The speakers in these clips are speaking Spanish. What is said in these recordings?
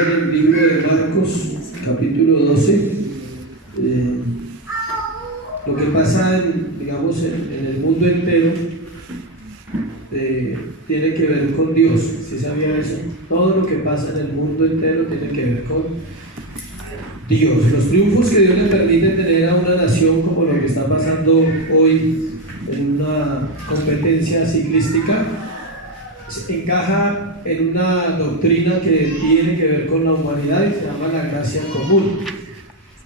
En el libro de Marcos, capítulo 12, lo que pasa en el mundo entero tiene que ver con Dios. ¿Sí sabía eso? Todo lo que pasa en el mundo entero tiene que ver con Dios. Los triunfos que Dios le permite tener a una nación, como lo que está pasando hoy en una competencia ciclística, encaja en una doctrina que tiene que ver con la humanidad y se llama la gracia común.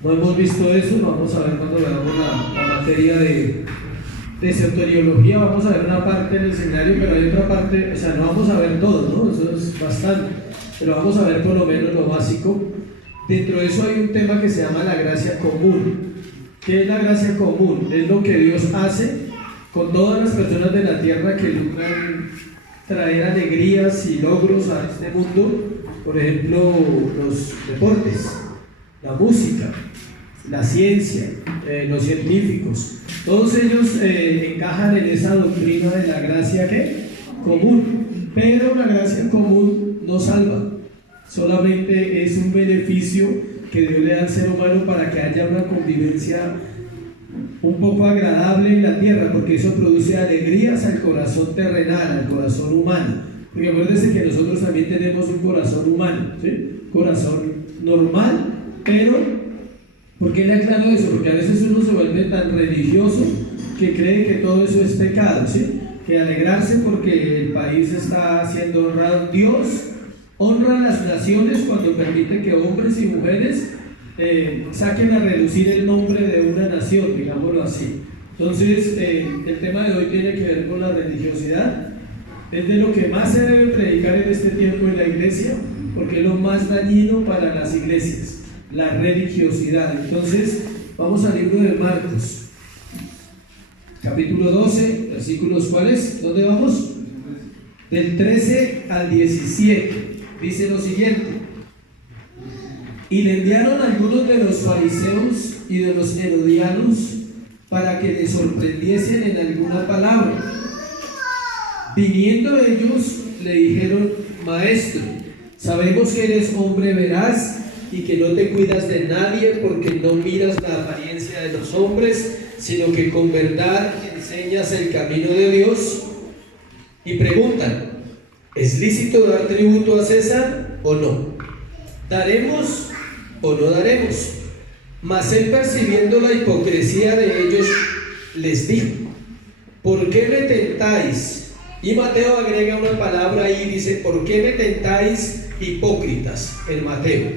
No hemos visto eso, lo vamos a ver cuando veamos la materia de soteriología. Vamos a ver una parte en el seminario, pero hay otra parte, o sea, no vamos a ver todo, ¿no? Eso es bastante, pero vamos a ver por lo menos lo básico. Dentro de eso hay un tema que se llama la gracia común. ¿Qué es la gracia común? Es lo que Dios hace con todas las personas de la tierra que logran traer alegrías y logros a este mundo. Por ejemplo, los deportes, la música, la ciencia, los científicos, todos ellos encajan en esa doctrina de la gracia común. Pero la gracia común no salva, solamente es un beneficio que Dios le da al ser humano para que haya una convivencia un poco agradable en la tierra, porque eso produce alegrías al corazón terrenal, al corazón humano. Porque acuérdense que nosotros también tenemos un corazón humano, ¿sí? Corazón normal, pero ¿por qué le aclaro eso? Porque a veces uno se vuelve tan religioso que cree que todo eso es pecado, ¿sí? Que alegrarse porque el país está siendo honrado. Dios honra a las naciones cuando permite que hombres y mujeres saquen a relucir el nombre de una nación, digámoslo así. Entonces, el tema de hoy tiene que ver con la religiosidad. Es de lo que más se debe predicar en este tiempo en la iglesia, porque es lo más dañino para las iglesias, la religiosidad. Entonces, vamos al libro de Marcos, capítulo 12, versículos ¿cuáles? ¿Dónde vamos? Del 13 al 17. Dice lo siguiente: y le enviaron algunos de los fariseos y de los herodianos para que le sorprendiesen en alguna palabra. Viniendo ellos, le dijeron: Maestro, sabemos que eres hombre veraz y que no te cuidas de nadie, porque no miras la apariencia de los hombres, sino que con verdad enseñas el camino de Dios. Y preguntan: ¿es lícito dar tributo a César o no? ¿Daremos o no daremos? Mas él, percibiendo la hipocresía de ellos, les dijo: ¿por qué me tentáis? Y Mateo agrega una palabra ahí, dice: ¿por qué me tentáis, hipócritas? En Mateo.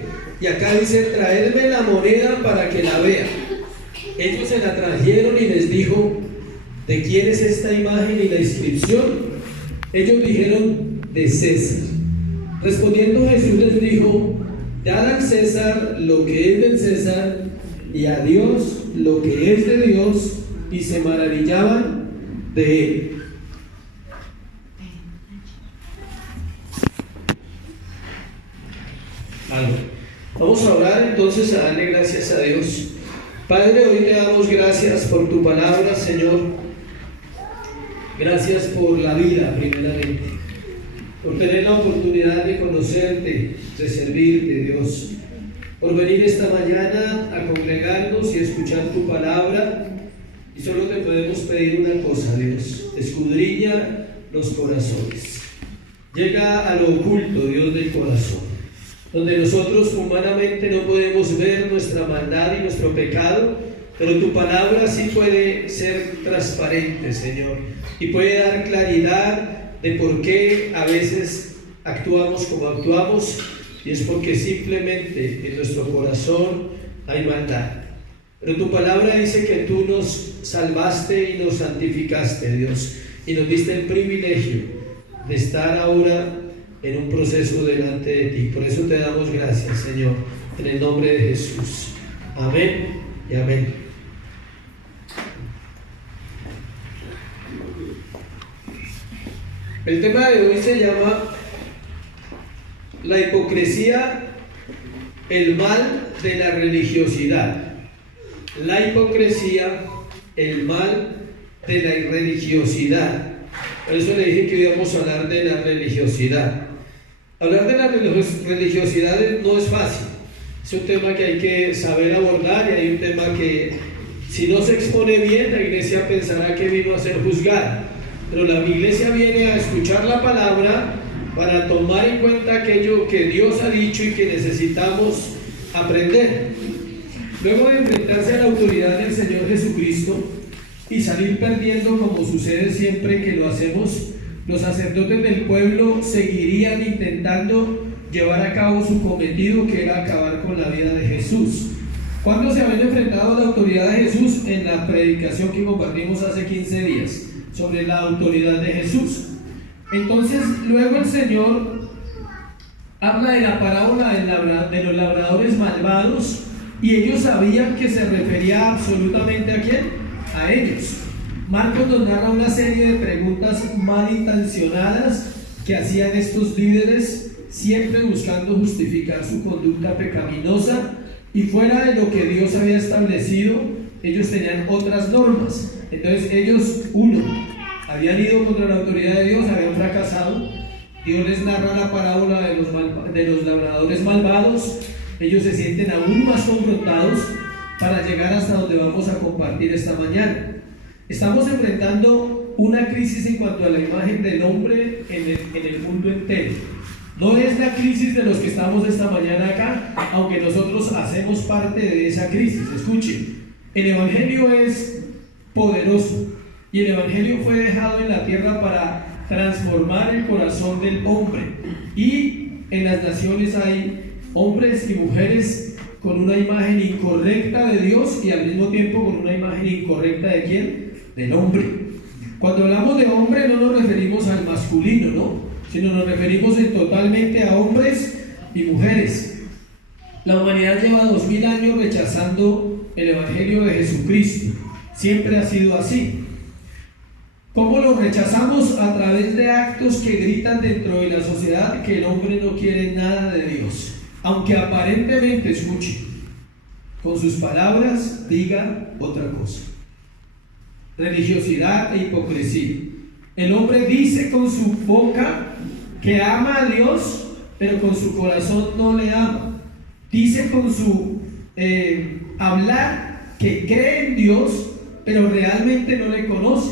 Y acá dice: traedme la moneda para que la vea. Ellos se la trajeron y les dijo: ¿de quién es esta imagen y la inscripción? Ellos dijeron: de César. Respondiendo Jesús les dijo: dad al César lo que es del César, y a Dios lo que es de Dios. Y se maravillaban de él. Vamos a orar entonces, a darle gracias a Dios. Padre, hoy te damos gracias por tu palabra, Señor. Gracias por la vida, primeramente, por tener la oportunidad de conocerte, de servirte, Dios, por venir esta mañana a congregarnos y escuchar tu palabra. Y solo te podemos pedir una cosa, Dios: escudriña los corazones. Llega a lo oculto, Dios, del corazón, donde nosotros humanamente no podemos ver nuestra maldad y nuestro pecado, pero tu palabra sí puede ser transparente, Señor, y puede dar claridad de por qué a veces actuamos como actuamos, y es porque simplemente en nuestro corazón hay maldad. Pero tu palabra dice que tú nos salvaste y nos santificaste, Dios, y nos diste el privilegio de estar ahora en un proceso delante de ti. Por eso te damos gracias, Señor, en el nombre de Jesús. Amén y amén. El tema de hoy se llama la hipocresía, el mal de la religiosidad. La hipocresía, el mal de la religiosidad. Por eso le dije que íbamos a hablar de la religiosidad. Hablar de la religiosidad no es fácil, es un tema que hay que saber abordar y hay un tema que si no se expone bien, la iglesia pensará que vino a ser juzgada, pero la iglesia viene a escuchar la palabra para tomar en cuenta aquello que Dios ha dicho y que necesitamos aprender. Luego de enfrentarse a la autoridad del Señor Jesucristo y salir perdiendo como sucede siempre que lo hacemos, los sacerdotes del pueblo seguirían intentando llevar a cabo su cometido, que era acabar con la vida de Jesús. ¿Cuándo se habían enfrentado a la autoridad de Jesús? En la predicación que compartimos hace 15 días sobre la autoridad de Jesús. Entonces luego el Señor habla de la parábola de los labradores malvados, y ellos sabían que se refería absolutamente ¿a quién? A ellos. Marcos nos narra una serie de preguntas malintencionadas que hacían estos líderes, siempre buscando justificar su conducta pecaminosa, y fuera de lo que Dios había establecido, ellos tenían otras normas. Entonces ellos, habían ido contra la autoridad de Dios, habían fracasado. Dios les narra la parábola de los labradores malvados. Ellos se sienten aún más confrontados para llegar hasta donde vamos a compartir esta mañana. Estamos enfrentando una crisis en cuanto a la imagen del hombre en el mundo entero. No es la crisis de los que estamos esta mañana acá, aunque nosotros hacemos parte de esa crisis. Escuchen, el Evangelio es poderoso y el Evangelio fue dejado en la tierra para transformar el corazón del hombre. Y en las naciones hay hombres y mujeres con una imagen incorrecta de Dios y al mismo tiempo con una imagen incorrecta ¿de quién? Del hombre. Cuando hablamos de hombre no nos referimos al masculino, ¿no? Sino nos referimos totalmente a hombres y mujeres. La humanidad lleva 2000 años rechazando el Evangelio de Jesucristo. Siempre ha sido así. ¿Cómo lo rechazamos? A través de actos que gritan dentro de la sociedad que el hombre no quiere nada de Dios. Aunque aparentemente, escuche, con sus palabras diga otra cosa. Religiosidad e hipocresía. El hombre dice con su boca que ama a Dios, pero con su corazón no le ama. Dice con su hablar que cree en Dios, pero realmente no le conoce.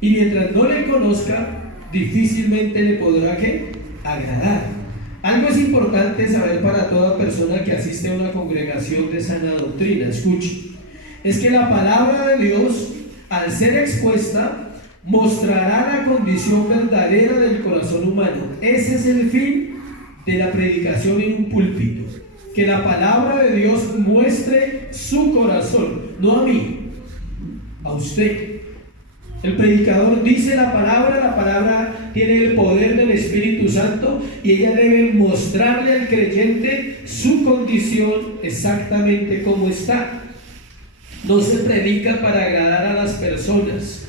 Y mientras no le conozca, difícilmente le podrá ¿qué? Agradar. Algo es importante saber para toda persona que asiste a una congregación de sana doctrina. Escuche, es que la palabra de Dios, al ser expuesta, mostrará la condición verdadera del corazón humano. Ese es el fin de la predicación en un púlpito, que la palabra de Dios muestre su corazón, no a mí, a usted. El predicador dice la palabra tiene el poder del Espíritu Santo y ella debe mostrarle al creyente su condición exactamente como está. No se predica para agradar a las personas.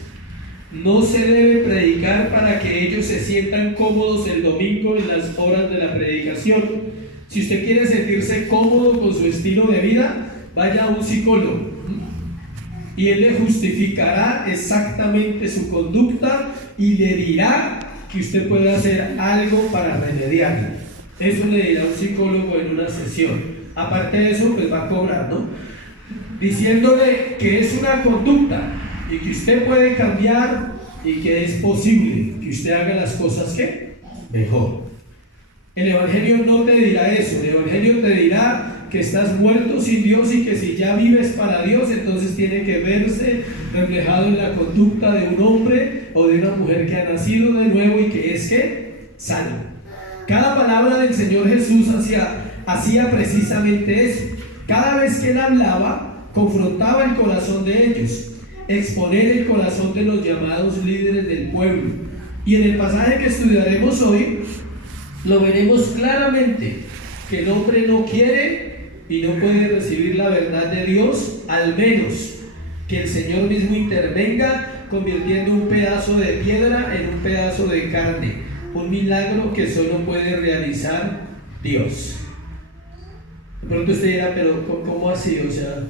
No se debe predicar para que ellos se sientan cómodos el domingo en las horas de la predicación. Si usted quiere sentirse cómodo con su estilo de vida, vaya a un psicólogo y él le justificará exactamente su conducta y le dirá que usted puede hacer algo para remediarlo. Eso le dirá un psicólogo en una sesión. Aparte de eso, pues va a cobrar, ¿no? Diciéndole que es una conducta y que usted puede cambiar y que es posible que usted haga las cosas ¿qué? Mejor. El Evangelio no te dirá eso. El Evangelio te dirá que estás muerto sin Dios y que si ya vives para Dios, entonces tiene que verse reflejado en la conducta de un hombre o de una mujer que ha nacido de nuevo y que es ¿qué? Salvo. Cada palabra del Señor Jesús hacía precisamente eso. Cada vez que él hablaba, confrontaba el corazón de ellos, exponer el corazón de los llamados líderes del pueblo. Y en el pasaje que estudiaremos hoy, lo veremos claramente, que el hombre no quiere y no puede recibir la verdad de Dios, al menos que el Señor mismo intervenga, convirtiendo un pedazo de piedra en un pedazo de carne, un milagro que solo puede realizar Dios. De pronto usted dirá, pero ¿cómo así? O sea,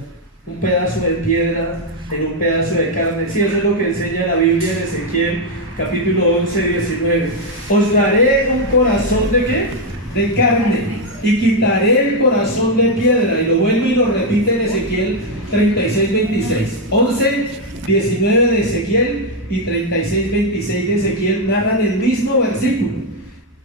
un pedazo de piedra en un pedazo de carne. Sí, eso es lo que enseña la Biblia en Ezequiel capítulo 11, 19. Os daré un corazón de ¿qué? de carne, y quitaré el corazón de piedra. Y lo vuelvo y lo repite en Ezequiel 36:26. 11:19 de Ezequiel y 36:26 de Ezequiel narran el mismo versículo.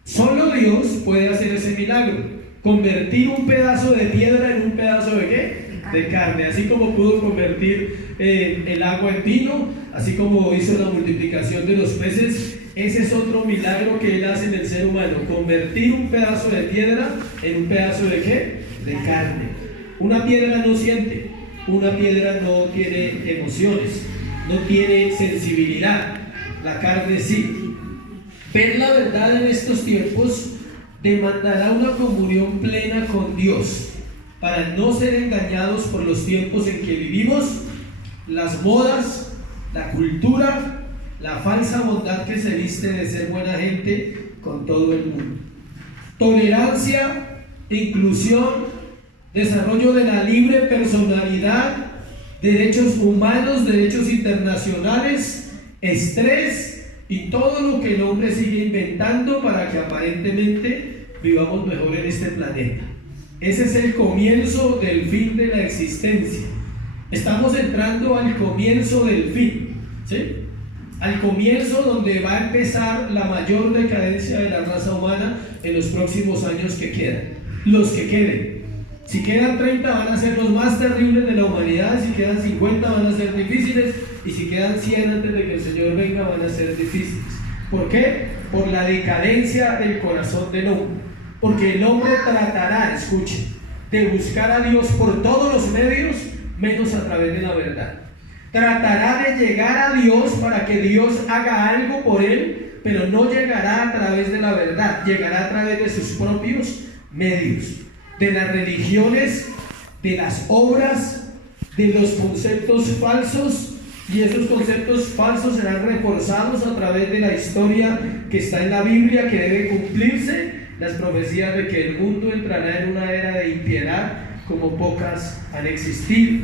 Solo Dios puede hacer ese milagro, convertir un pedazo de piedra en un pedazo de ¿qué? De carne, así como pudo convertir el agua en vino, así como hizo la multiplicación de los peces. Ese es otro milagro que Él hace en el ser humano, convertir un pedazo de piedra en un pedazo de ¿qué? De carne. Una piedra no siente, una piedra no tiene emociones, no tiene sensibilidad, la carne sí. Ver la verdad en estos tiempos demandará una comunión plena con Dios, para no ser engañados por los tiempos en que vivimos, las modas, la cultura, la falsa bondad que se viste de ser buena gente con todo el mundo. Tolerancia, inclusión, desarrollo de la libre personalidad, derechos humanos, derechos internacionales, estrés y todo lo que el hombre sigue inventando para que aparentemente vivamos mejor en este planeta. Ese es el comienzo del fin de la existencia. Estamos entrando al comienzo del fin, ¿sí? Al comienzo donde va a empezar la mayor decadencia de la raza humana en los próximos años que quedan. Los que queden. Si quedan 30 van a ser los más terribles de la humanidad, si quedan 50 van a ser difíciles, y si quedan 100 antes de que el Señor venga van a ser difíciles. ¿Por qué? Por la decadencia del corazón del hombre. Porque el hombre tratará, escuchen, de buscar a Dios por todos los medios, menos a través de la verdad. Tratará de llegar a Dios para que Dios haga algo por él, pero no llegará a través de la verdad, llegará a través de sus propios medios, de las religiones, de las obras, de los conceptos falsos, y esos conceptos falsos serán reforzados a través de la historia que está en la Biblia, que debe cumplirse, las profecías de que el mundo entrará en una era de impiedad como pocas han existido.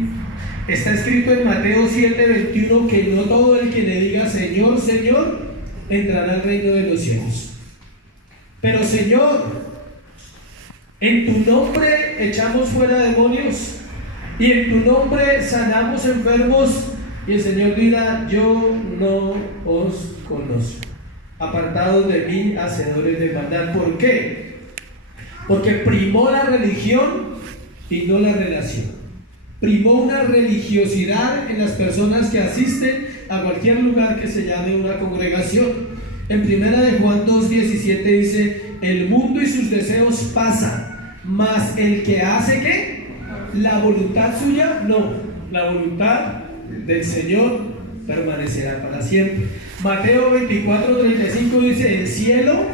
Está escrito en Mateo 7:21 que no todo el que le diga Señor, Señor, entrará al reino de los cielos. Pero Señor, en tu nombre echamos fuera demonios, y en tu nombre sanamos enfermos, y el Señor dirá: yo no os conozco, apartados de mí, hacedores de maldad. ¿Por qué? Porque primó la religión y no la relación. Primó una religiosidad en las personas que asisten a cualquier lugar que se llame una congregación. En primera de Juan 2:17 dice: el mundo y sus deseos pasan, mas el que hace ¿qué? La voluntad suya, no, la voluntad del Señor permanecerá para siempre. Mateo 24:35 dice: el cielo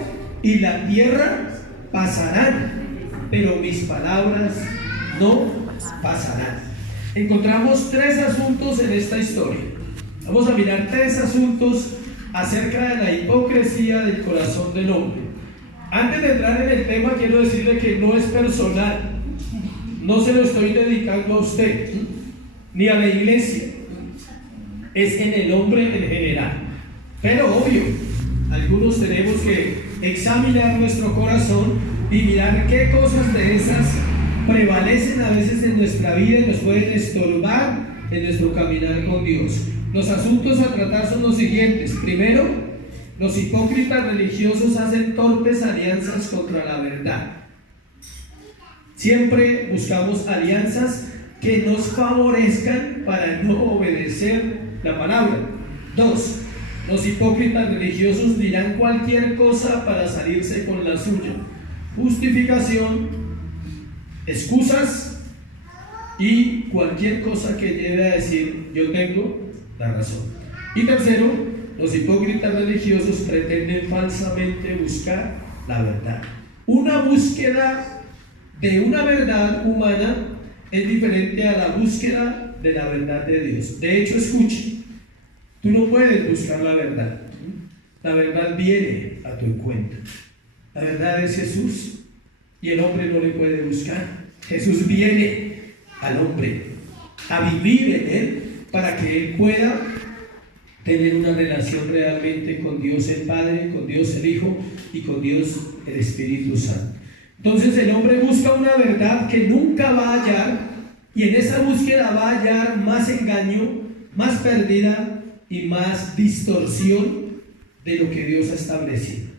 y la tierra pasarán, pero mis palabras no pasarán. Encontramos tres asuntos en esta historia. Vamos a mirar tres asuntos acerca de la hipocresía del corazón del hombre. Antes de entrar en el tema, quiero decirle que no es personal, no se lo estoy dedicando a usted ni a la iglesia, es en el hombre en general. Pero obvio, algunos tenemos que examinar nuestro corazón y mirar qué cosas de esas prevalecen a veces en nuestra vida y nos pueden estorbar en nuestro caminar con Dios. Los asuntos a tratar son los siguientes. Primero, los hipócritas religiosos hacen torpes alianzas contra la verdad. Siempre buscamos alianzas que nos favorezcan para no obedecer la palabra. Dos, los hipócritas religiosos dirán cualquier cosa para salirse con la suya. Justificación, excusas y cualquier cosa que lleve a decir yo tengo la razón. Y tercero, los hipócritas religiosos pretenden falsamente buscar la verdad. Una búsqueda de una verdad humana es diferente a la búsqueda de la verdad de Dios. De hecho, escuche, tú no puedes buscar la verdad. La verdad viene a tu encuentro. La verdad es Jesús y el hombre no le puede buscar. Jesús viene al hombre a vivir en él para que él pueda tener una relación realmente con Dios el Padre, con Dios el Hijo y con Dios el Espíritu Santo. Entonces el hombre busca una verdad que nunca va a hallar, y en esa búsqueda va a hallar más engaño, más pérdida y más distorsión de lo que Dios ha establecido.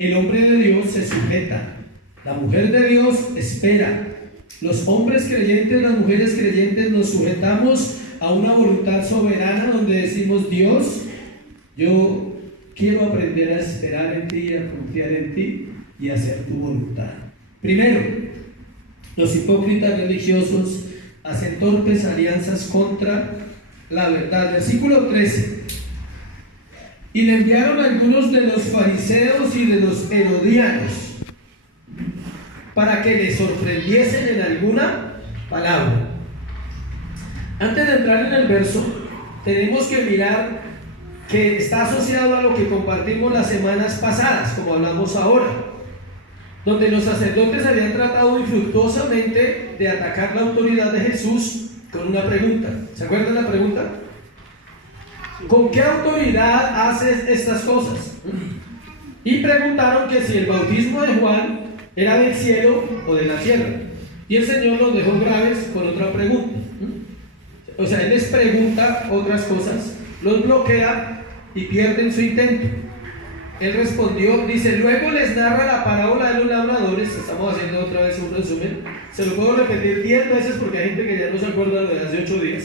El hombre de Dios se sujeta, la mujer de Dios espera. Los hombres creyentes, las mujeres creyentes nos sujetamos a una voluntad soberana donde decimos: Dios, yo quiero aprender a esperar en ti, a confiar en ti y a hacer tu voluntad. Primero, los hipócritas religiosos hacen torpes alianzas contra la verdad. Versículo 13. Y le enviaron algunos de los fariseos y de los herodianos para que le sorprendiesen en alguna palabra. Antes de entrar en el verso, tenemos que mirar que está asociado a lo que compartimos las semanas pasadas, como hablamos ahora, donde los sacerdotes habían tratado infructuosamente de atacar la autoridad de Jesús con una pregunta. ¿Se acuerdan la pregunta? ¿Con qué autoridad haces estas cosas? Y preguntaron que si el bautismo de Juan era del cielo o de la tierra. Y el Señor los dejó graves con otra pregunta. O sea, Él les pregunta otras cosas, los bloquea y pierden su intento. Él respondió, dice: luego les narra la parábola de los labradores. Estamos haciendo otra vez un resumen. Se lo puedo repetir 10 veces porque hay gente que ya no se acuerda de lo de hace 8 días.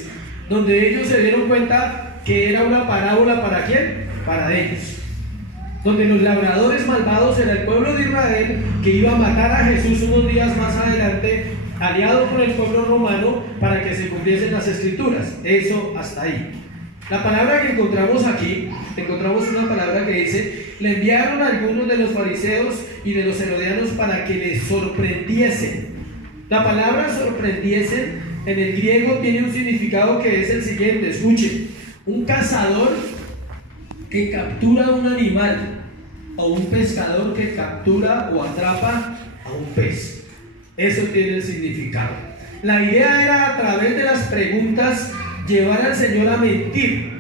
Donde ellos se dieron cuenta que era una parábola, ¿para quién? Para ellos. Donde los labradores malvados era el pueblo de Israel, que iba a matar a Jesús unos días más adelante, aliado con el pueblo romano, para que se cumpliesen las escrituras. Eso hasta ahí. La palabra que encontramos aquí, encontramos una palabra que dice: le enviaron a algunos de los fariseos y de los herodianos para que les sorprendiesen. La palabra sorprendiesen en el griego tiene un significado que es el siguiente. Escuchen: un cazador que captura un animal, o un pescador que captura o atrapa a un pez. Eso tiene el significado. La idea era, a través de las preguntas, llevar al Señor a mentir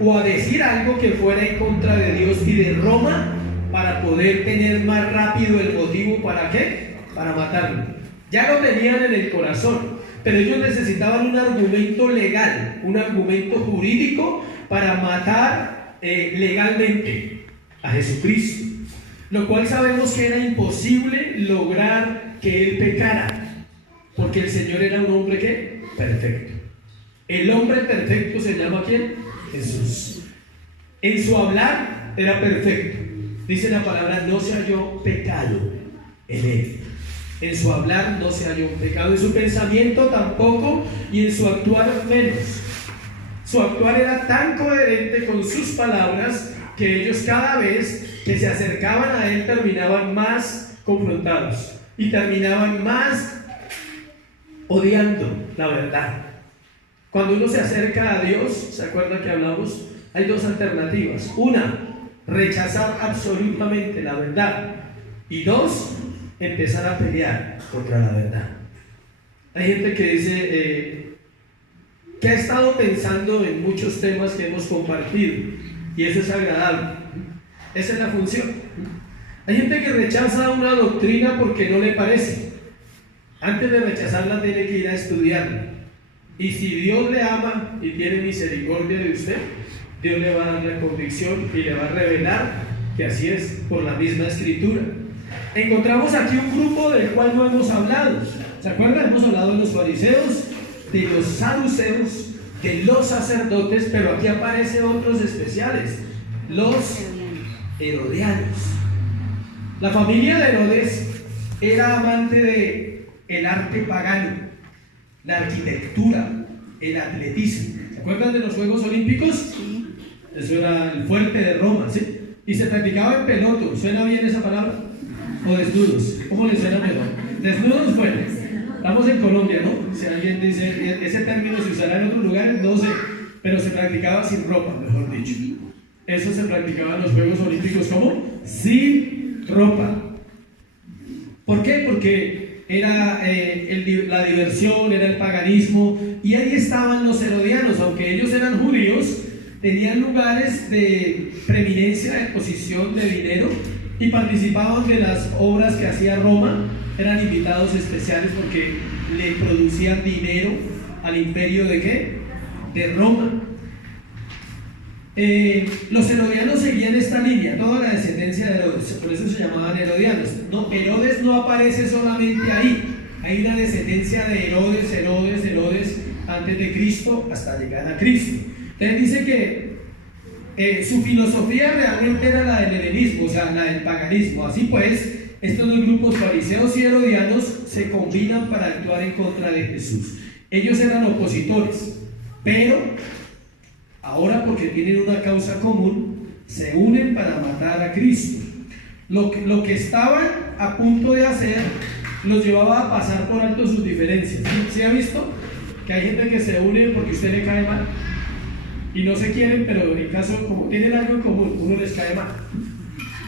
o a decir algo que fuera en contra de Dios y de Roma, para poder tener más rápido el motivo. ¿Para qué? Para matarlo. Ya lo tenían en el corazón, pero ellos necesitaban un argumento legal, un argumento jurídico para matar legalmente a Jesucristo, lo cual sabemos que era imposible lograr que Él pecara, porque el Señor era un hombre ¿qué? Perfecto. El hombre perfecto se llama ¿quién? Jesús. En su hablar era perfecto. Dice la palabra: no se halló pecado en Él. En su hablar no se halló un pecado, en su pensamiento tampoco, y en su actuar menos. Su actuar era tan coherente con sus palabras que ellos, cada vez que se acercaban a Él, terminaban más confrontados y terminaban más odiando la verdad. Cuando uno se acerca a Dios, ¿se acuerdan que hablamos? Hay dos alternativas: una, rechazar absolutamente la verdad, y dos, empezar a pelear contra la verdad. Hay gente que dice que ha estado pensando en muchos temas que hemos compartido, y eso es agradable. Esa es la función. Hay gente que rechaza una doctrina porque no le parece. Antes de rechazarla tiene que ir a estudiarla. Y si Dios le ama y tiene misericordia de usted, Dios le va a dar la convicción y le va a revelar que así es, por la misma escritura. Encontramos aquí un grupo del cual no hemos hablado. ¿Se acuerdan? Hemos hablado de los fariseos, de los saduceos, de los sacerdotes, pero aquí aparecen otros especiales: los herodianos. La familia de Herodes era amante del arte pagano, la arquitectura, el atletismo. ¿Se acuerdan de los Juegos Olímpicos? Sí. Eso era el fuerte de Roma, ¿sí? Y se practicaba en peloto. ¿Suena bien esa palabra? ¿O desnudos? ¿Cómo les suena mejor? Desnudos, bueno. Estamos en Colombia, ¿no? Si alguien dice, ese término se usará en otros lugares, no sé. Pero se practicaba sin ropa, mejor dicho. Eso se practicaba en los Juegos Olímpicos, ¿cómo? Sin ropa. ¿Por qué? Porque era la diversión, era el paganismo, y ahí estaban los herodianos. Aunque ellos eran judíos, tenían lugares de preeminencia, de posición, de dinero, y participaban de las obras que hacía Roma eran invitados especiales porque le producían dinero al imperio ¿de qué? De Roma. Los herodianos seguían esta línea, toda la descendencia de Herodes, por eso se llamaban herodianos. No, Herodes no aparece solamente ahí, hay una descendencia de Herodes antes de Cristo hasta llegar a Cristo. Entonces dice que su filosofía realmente era la del helenismo, o sea, la del paganismo. Así pues, estos dos grupos, fariseos y herodianos, se combinan para actuar en contra de Jesús. Ellos eran opositores, pero ahora, porque tienen una causa común, se unen para matar a Cristo. Lo que estaban a punto de hacer los llevaba a pasar por alto sus diferencias. ¿Sí ha visto? Que hay gente que se une porque usted le cae mal y no se quieren, pero en caso, como tienen algo en común, uno les cae mal.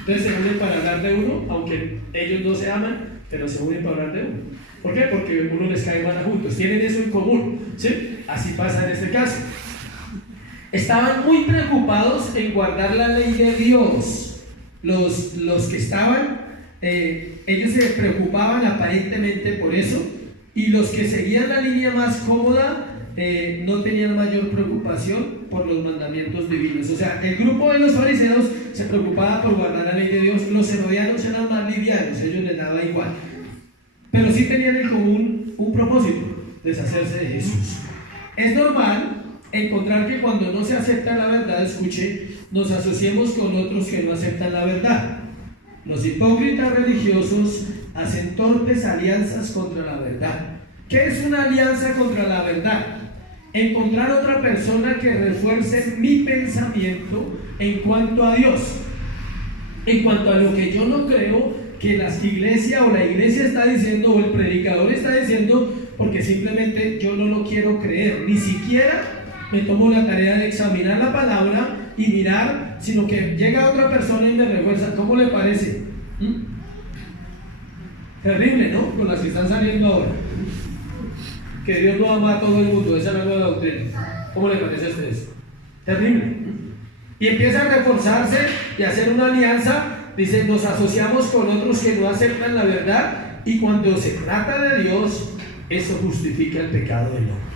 Entonces se unen para hablar de uno, aunque ellos no se aman, pero se unen para hablar de uno. ¿Por qué? Porque uno les cae mal a juntos, tienen eso en común, ¿sí? Así pasa en este caso. Estaban muy preocupados en guardar la ley de Dios. Los que estaban, ellos se preocupaban aparentemente por eso, y los que seguían la línea más cómoda no tenían mayor preocupación por los mandamientos divinos. O sea, el grupo de los fariseos se preocupaba por guardar la ley de Dios, los herodianos eran más livianos, ellos les daba igual, pero sí tenían en común un propósito: deshacerse de Jesús. Es normal encontrar que cuando no se acepta la verdad, escuche, nos asociemos con otros que no aceptan la verdad. Los hipócritas religiosos hacen torpes alianzas contra la verdad. ¿Qué es una alianza contra la verdad? Encontrar otra persona que refuerce mi pensamiento en cuanto a Dios, en cuanto a lo que yo no creo que la iglesia o la iglesia está diciendo o el predicador está diciendo, porque simplemente yo no lo quiero creer, ni siquiera me tomo la tarea de examinar la palabra y mirar, sino que llega otra persona y me refuerza. ¿Cómo le parece? Terrible, ¿no? Con las que están saliendo ahora. Que Dios no ama a todo el mundo, esa es la nueva doctrina. ¿Cómo le parece a ustedes? Terrible. Y empieza a reforzarse y a hacer una alianza. Dice, nos asociamos con otros que no aceptan la verdad, y cuando se trata de Dios, eso justifica el pecado del hombre.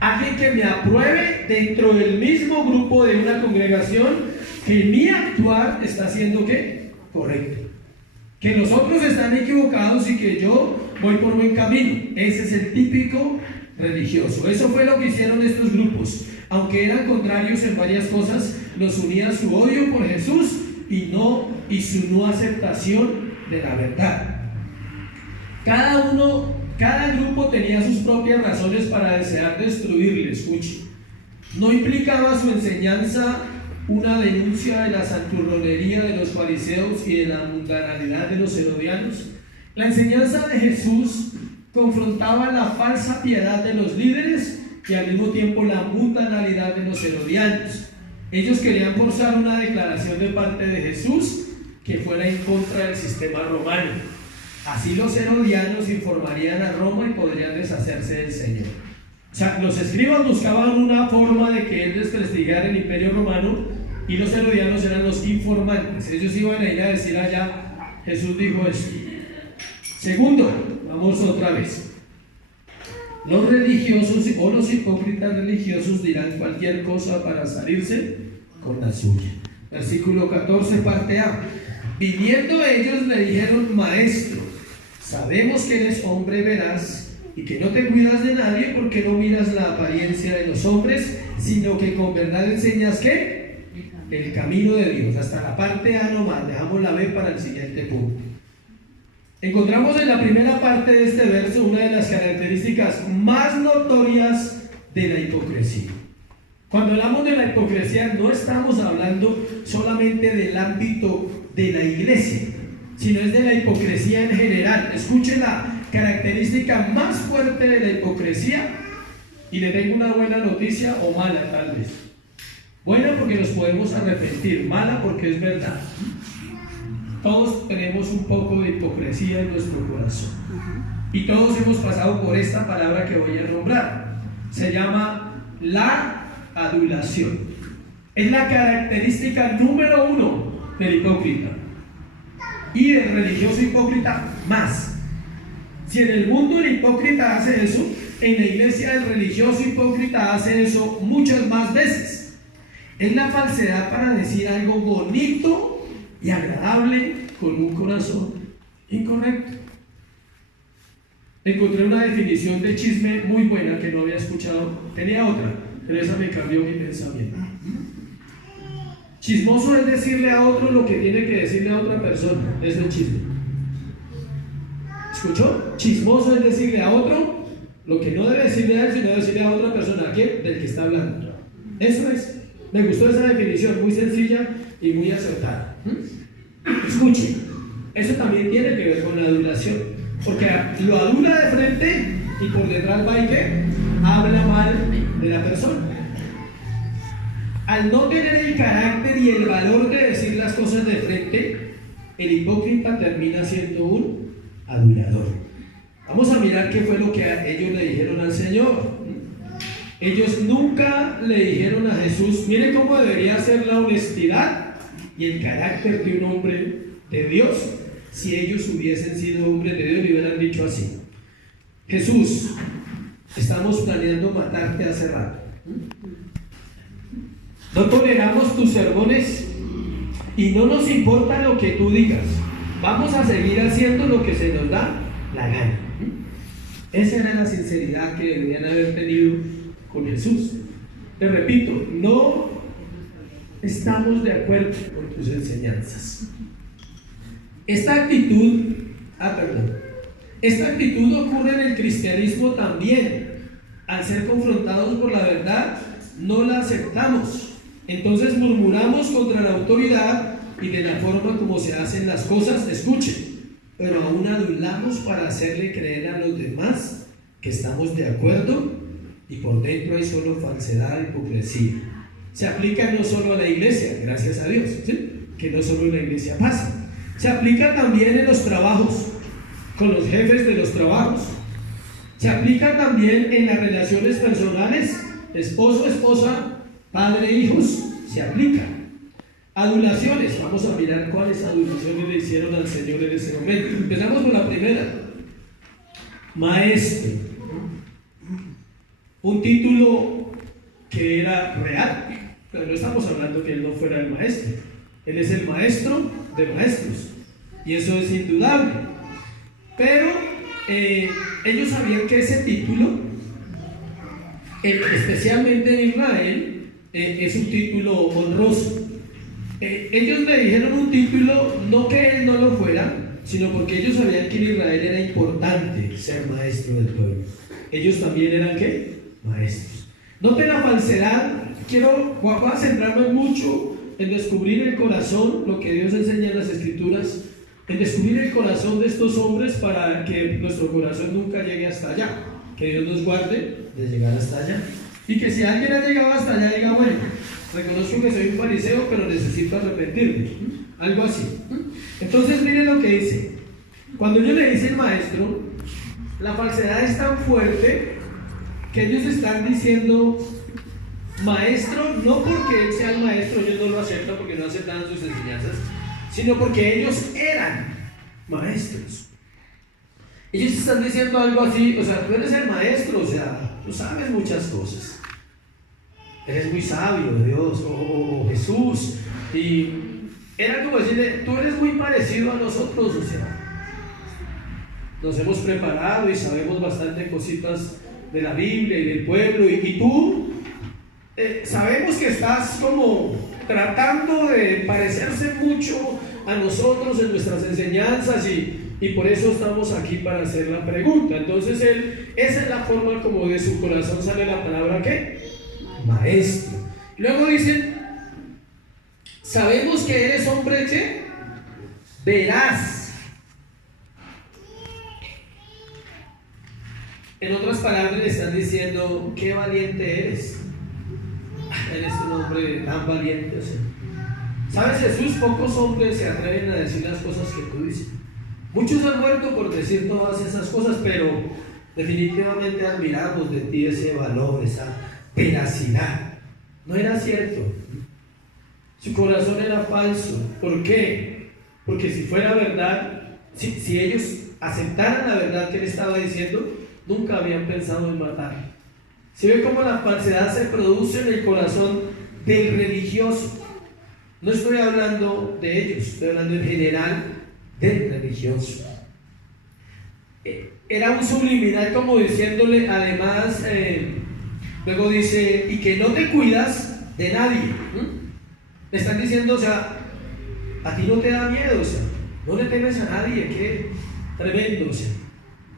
Alguien que me apruebe dentro del mismo grupo de una congregación que mi actuar está siendo ¿qué? Correcto, que los otros están equivocados y que yo voy por buen camino. Ese es el típico religioso. Eso fue lo que hicieron estos grupos. Aunque eran contrarios en varias cosas, los unía su odio por Jesús y su no aceptación de la verdad. Cada grupo tenía sus propias razones para desear destruirle. Escuche, no implicaba su enseñanza una denuncia de la santurronería de los fariseos y de la mundanalidad de los herodianos. La enseñanza de Jesús confrontaba la falsa piedad de los líderes y al mismo tiempo la mundanalidad de los herodianos. Ellos querían forzar una declaración de parte de Jesús que fuera en contra del sistema romano. Así los herodianos informarían a Roma y podrían deshacerse del Señor. O sea, los escribas buscaban una forma de que él desprestigiara el imperio romano, y los herodianos eran los informantes. Ellos iban a ir a decir allá, Jesús dijo esto. Segundo, vamos otra vez. Los religiosos o los hipócritas religiosos dirán cualquier cosa para salirse con la suya. Versículo 14, parte A. Viniendo ellos le dijeron, maestro, sabemos que eres hombre veraz y que no te cuidas de nadie porque no miras la apariencia de los hombres, sino que con verdad enseñas ¿qué? El camino de Dios. Hasta la parte A nomás, dejamos la B para el siguiente punto. Encontramos en la primera parte de este verso una de las características más notorias de la hipocresía. Cuando hablamos de la hipocresía, no estamos hablando solamente del ámbito de la iglesia, sino es de la hipocresía en general. Escuche la característica más fuerte de la hipocresía, y le tengo una buena noticia, o mala tal vez. Buena porque nos podemos arrepentir, mala porque es verdad. Todos tenemos un poco de hipocresía en nuestro corazón, y todos hemos pasado por esta palabra que voy a nombrar. Se llama la adulación. Es la característica número 1 del hipócrita, y del religioso hipócrita más. Si en el mundo el hipócrita hace eso, en la iglesia el religioso hipócrita hace eso muchas más veces. Es la falsedad para decir algo bonito y agradable con un corazón incorrecto. Encontré una definición de chisme muy buena que no había escuchado. Tenía otra, pero esa me cambió mi pensamiento. Chismoso es decirle a otro lo que tiene que decirle a otra persona. Eso es chisme. ¿Escuchó? Chismoso es decirle a otro lo que no debe decirle a él, sino decirle a otra persona. ¿A quién? Del que está hablando. Eso es. Me gustó esa definición, muy sencilla y muy acertada. Escuche, eso también tiene que ver con la adulación, porque lo adula de frente y por detrás va y ¿qué? Habla mal de la persona. Al no tener el carácter y el valor de decir las cosas de frente, el hipócrita termina siendo un adulador. Vamos a mirar qué fue lo que ellos le dijeron al Señor. Ellos nunca le dijeron a Jesús, mire cómo debería ser la honestidad y el carácter de un hombre de Dios. Si ellos hubiesen sido hombres de Dios, le hubieran dicho así: Jesús, estamos planeando matarte hace rato. No toleramos tus sermones y no nos importa lo que tú digas. Vamos a seguir haciendo lo que se nos da la gana. Esa era la sinceridad que debían haber tenido con Jesús. Te repito, no estamos de acuerdo con tus enseñanzas. Esta actitud ocurre en el cristianismo también. Al ser confrontados por la verdad, no la aceptamos. Entonces murmuramos contra la autoridad y de la forma como se hacen las cosas. Escuchen, pero aún adulamos para hacerle creer a los demás que estamos de acuerdo, y por dentro hay solo falsedad e hipocresía. Se aplica no solo a la iglesia, gracias a Dios, ¿sí? Que no solo en la iglesia pasa. Se aplica también en los trabajos, con los jefes de los trabajos. Se aplica también en las relaciones personales, esposo, esposa, padre, hijos. Se aplica. Adulaciones, vamos a mirar cuáles adulaciones le hicieron al Señor en ese momento. Empezamos con la primera: maestro. Un título que era real, pero no estamos hablando que él no fuera el maestro. Él es el maestro de maestros, y eso es indudable. Pero ellos sabían que ese título, especialmente en Israel, es un título honroso. Ellos le dijeron un título no que él no lo fuera, sino porque ellos sabían que en Israel era importante ser maestro del pueblo. Ellos también eran ¿qué? Maestros. Noten la falsedad. Voy a centrarme mucho en descubrir el corazón, lo que Dios enseña en las Escrituras, en descubrir el corazón de estos hombres para que nuestro corazón nunca llegue hasta allá. Que Dios nos guarde de llegar hasta allá. Y que si alguien ha llegado hasta allá, diga, bueno, reconozco que soy un fariseo, pero necesito arrepentirme. Algo así. Entonces miren lo que dice. Cuando ellos le dicen maestro, la falsedad es tan fuerte que ellos están diciendo maestro, no porque él sea el maestro, ellos no lo aceptan porque no aceptaban sus enseñanzas, sino porque ellos eran maestros. Ellos están diciendo algo así, o sea, tú eres el maestro, o sea, tú sabes muchas cosas, eres muy sabio, Dios, o Jesús, y era como decirle, tú eres muy parecido a nosotros, o sea, nos hemos preparado y sabemos bastante cositas de la Biblia y del pueblo, y tú sabemos que estás como tratando de parecerse mucho a nosotros en nuestras enseñanzas, y por eso estamos aquí para hacer la pregunta. Entonces esa es la forma como de su corazón sale la palabra ¿qué? Maestro. Luego dicen, sabemos que eres hombre ¿qué? Veraz. En otras palabras le están diciendo, qué valiente eres. Eres un hombre tan valiente. O sea, ¿sabes, Jesús? Pocos hombres se atreven a decir las cosas que tú dices. Muchos han muerto por decir todas esas cosas, pero definitivamente admiramos de ti ese valor, esa veracidad. No era cierto. Su corazón era falso. ¿Por qué? Porque si fuera verdad, si ellos aceptaran la verdad que él estaba diciendo, nunca habían pensado en matarlo. ¿Se ve cómo la falsedad se produce en el corazón del religioso? No estoy hablando de ellos, estoy hablando en general del religioso. Era un subliminal como diciéndole, además, luego dice, y que no te cuidas de nadie. Le están diciendo, o sea, a ti no te da miedo, o sea, no le temes a nadie, qué tremendo, o sea,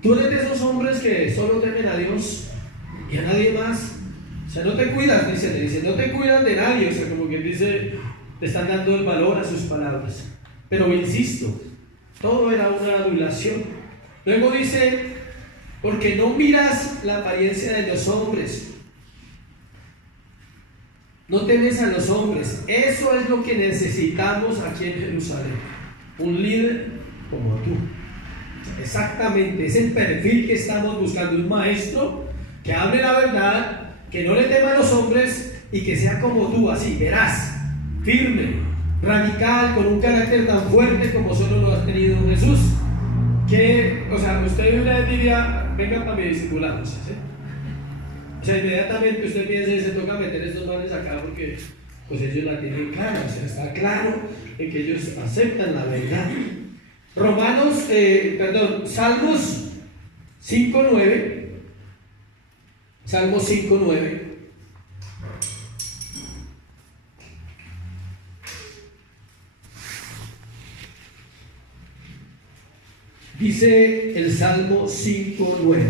tú eres de esos hombres que solo temen a Dios y a nadie más. O sea, no te cuidas, le dice, no te cuidas de nadie, o sea, como que dice, le están dando el valor a sus palabras. Pero insisto, todo era una adulación. Luego dice, porque no miras la apariencia de los hombres, no temes a los hombres. Eso es lo que necesitamos aquí en Jerusalén, un líder como tú. Exactamente, es el perfil que estamos buscando, un maestro que hable la verdad, que no le tema a los hombres y que sea como tú, así, veraz, firme, radical, con un carácter tan fuerte como solo lo ha tenido Jesús. Que, o sea, usted le diría, venga para mi discipulado, ¿sí? O sea, inmediatamente usted piensa y se toca meter estos manes acá porque pues ellos la tienen clara, o sea, está claro en que ellos aceptan la verdad. Salmos 5:9. Salmos 5:9. Dice el Salmo 5:9,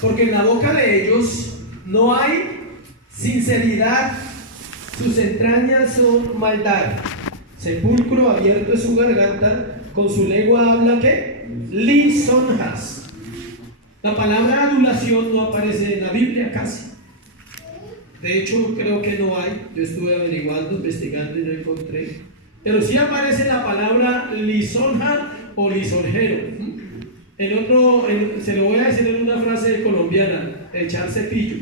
porque en la boca de ellos no hay sinceridad, sus entrañas son maldad, sepulcro abierto es su garganta, con su lengua habla ¿qué? Lisonjas. La palabra adulación no aparece en la Biblia casi. De hecho, creo que no hay. Yo estuve averiguando, investigando y no encontré. Pero sí aparece la palabra lisonja o lisonjero. Se lo voy a decir en una frase colombiana, echar cepillo.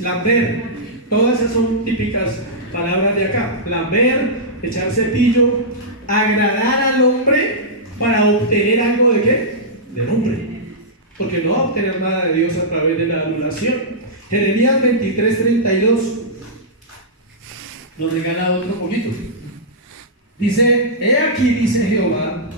Lamber. Todas esas son típicas palabras de acá. Lamber, echar cepillo, agradar al hombre para obtener algo de qué? Del hombre. Porque no va a obtener nada de Dios a través de la adulación. Jeremías 23:32 nos regala otro poquito. Dice, he aquí, dice Jehová,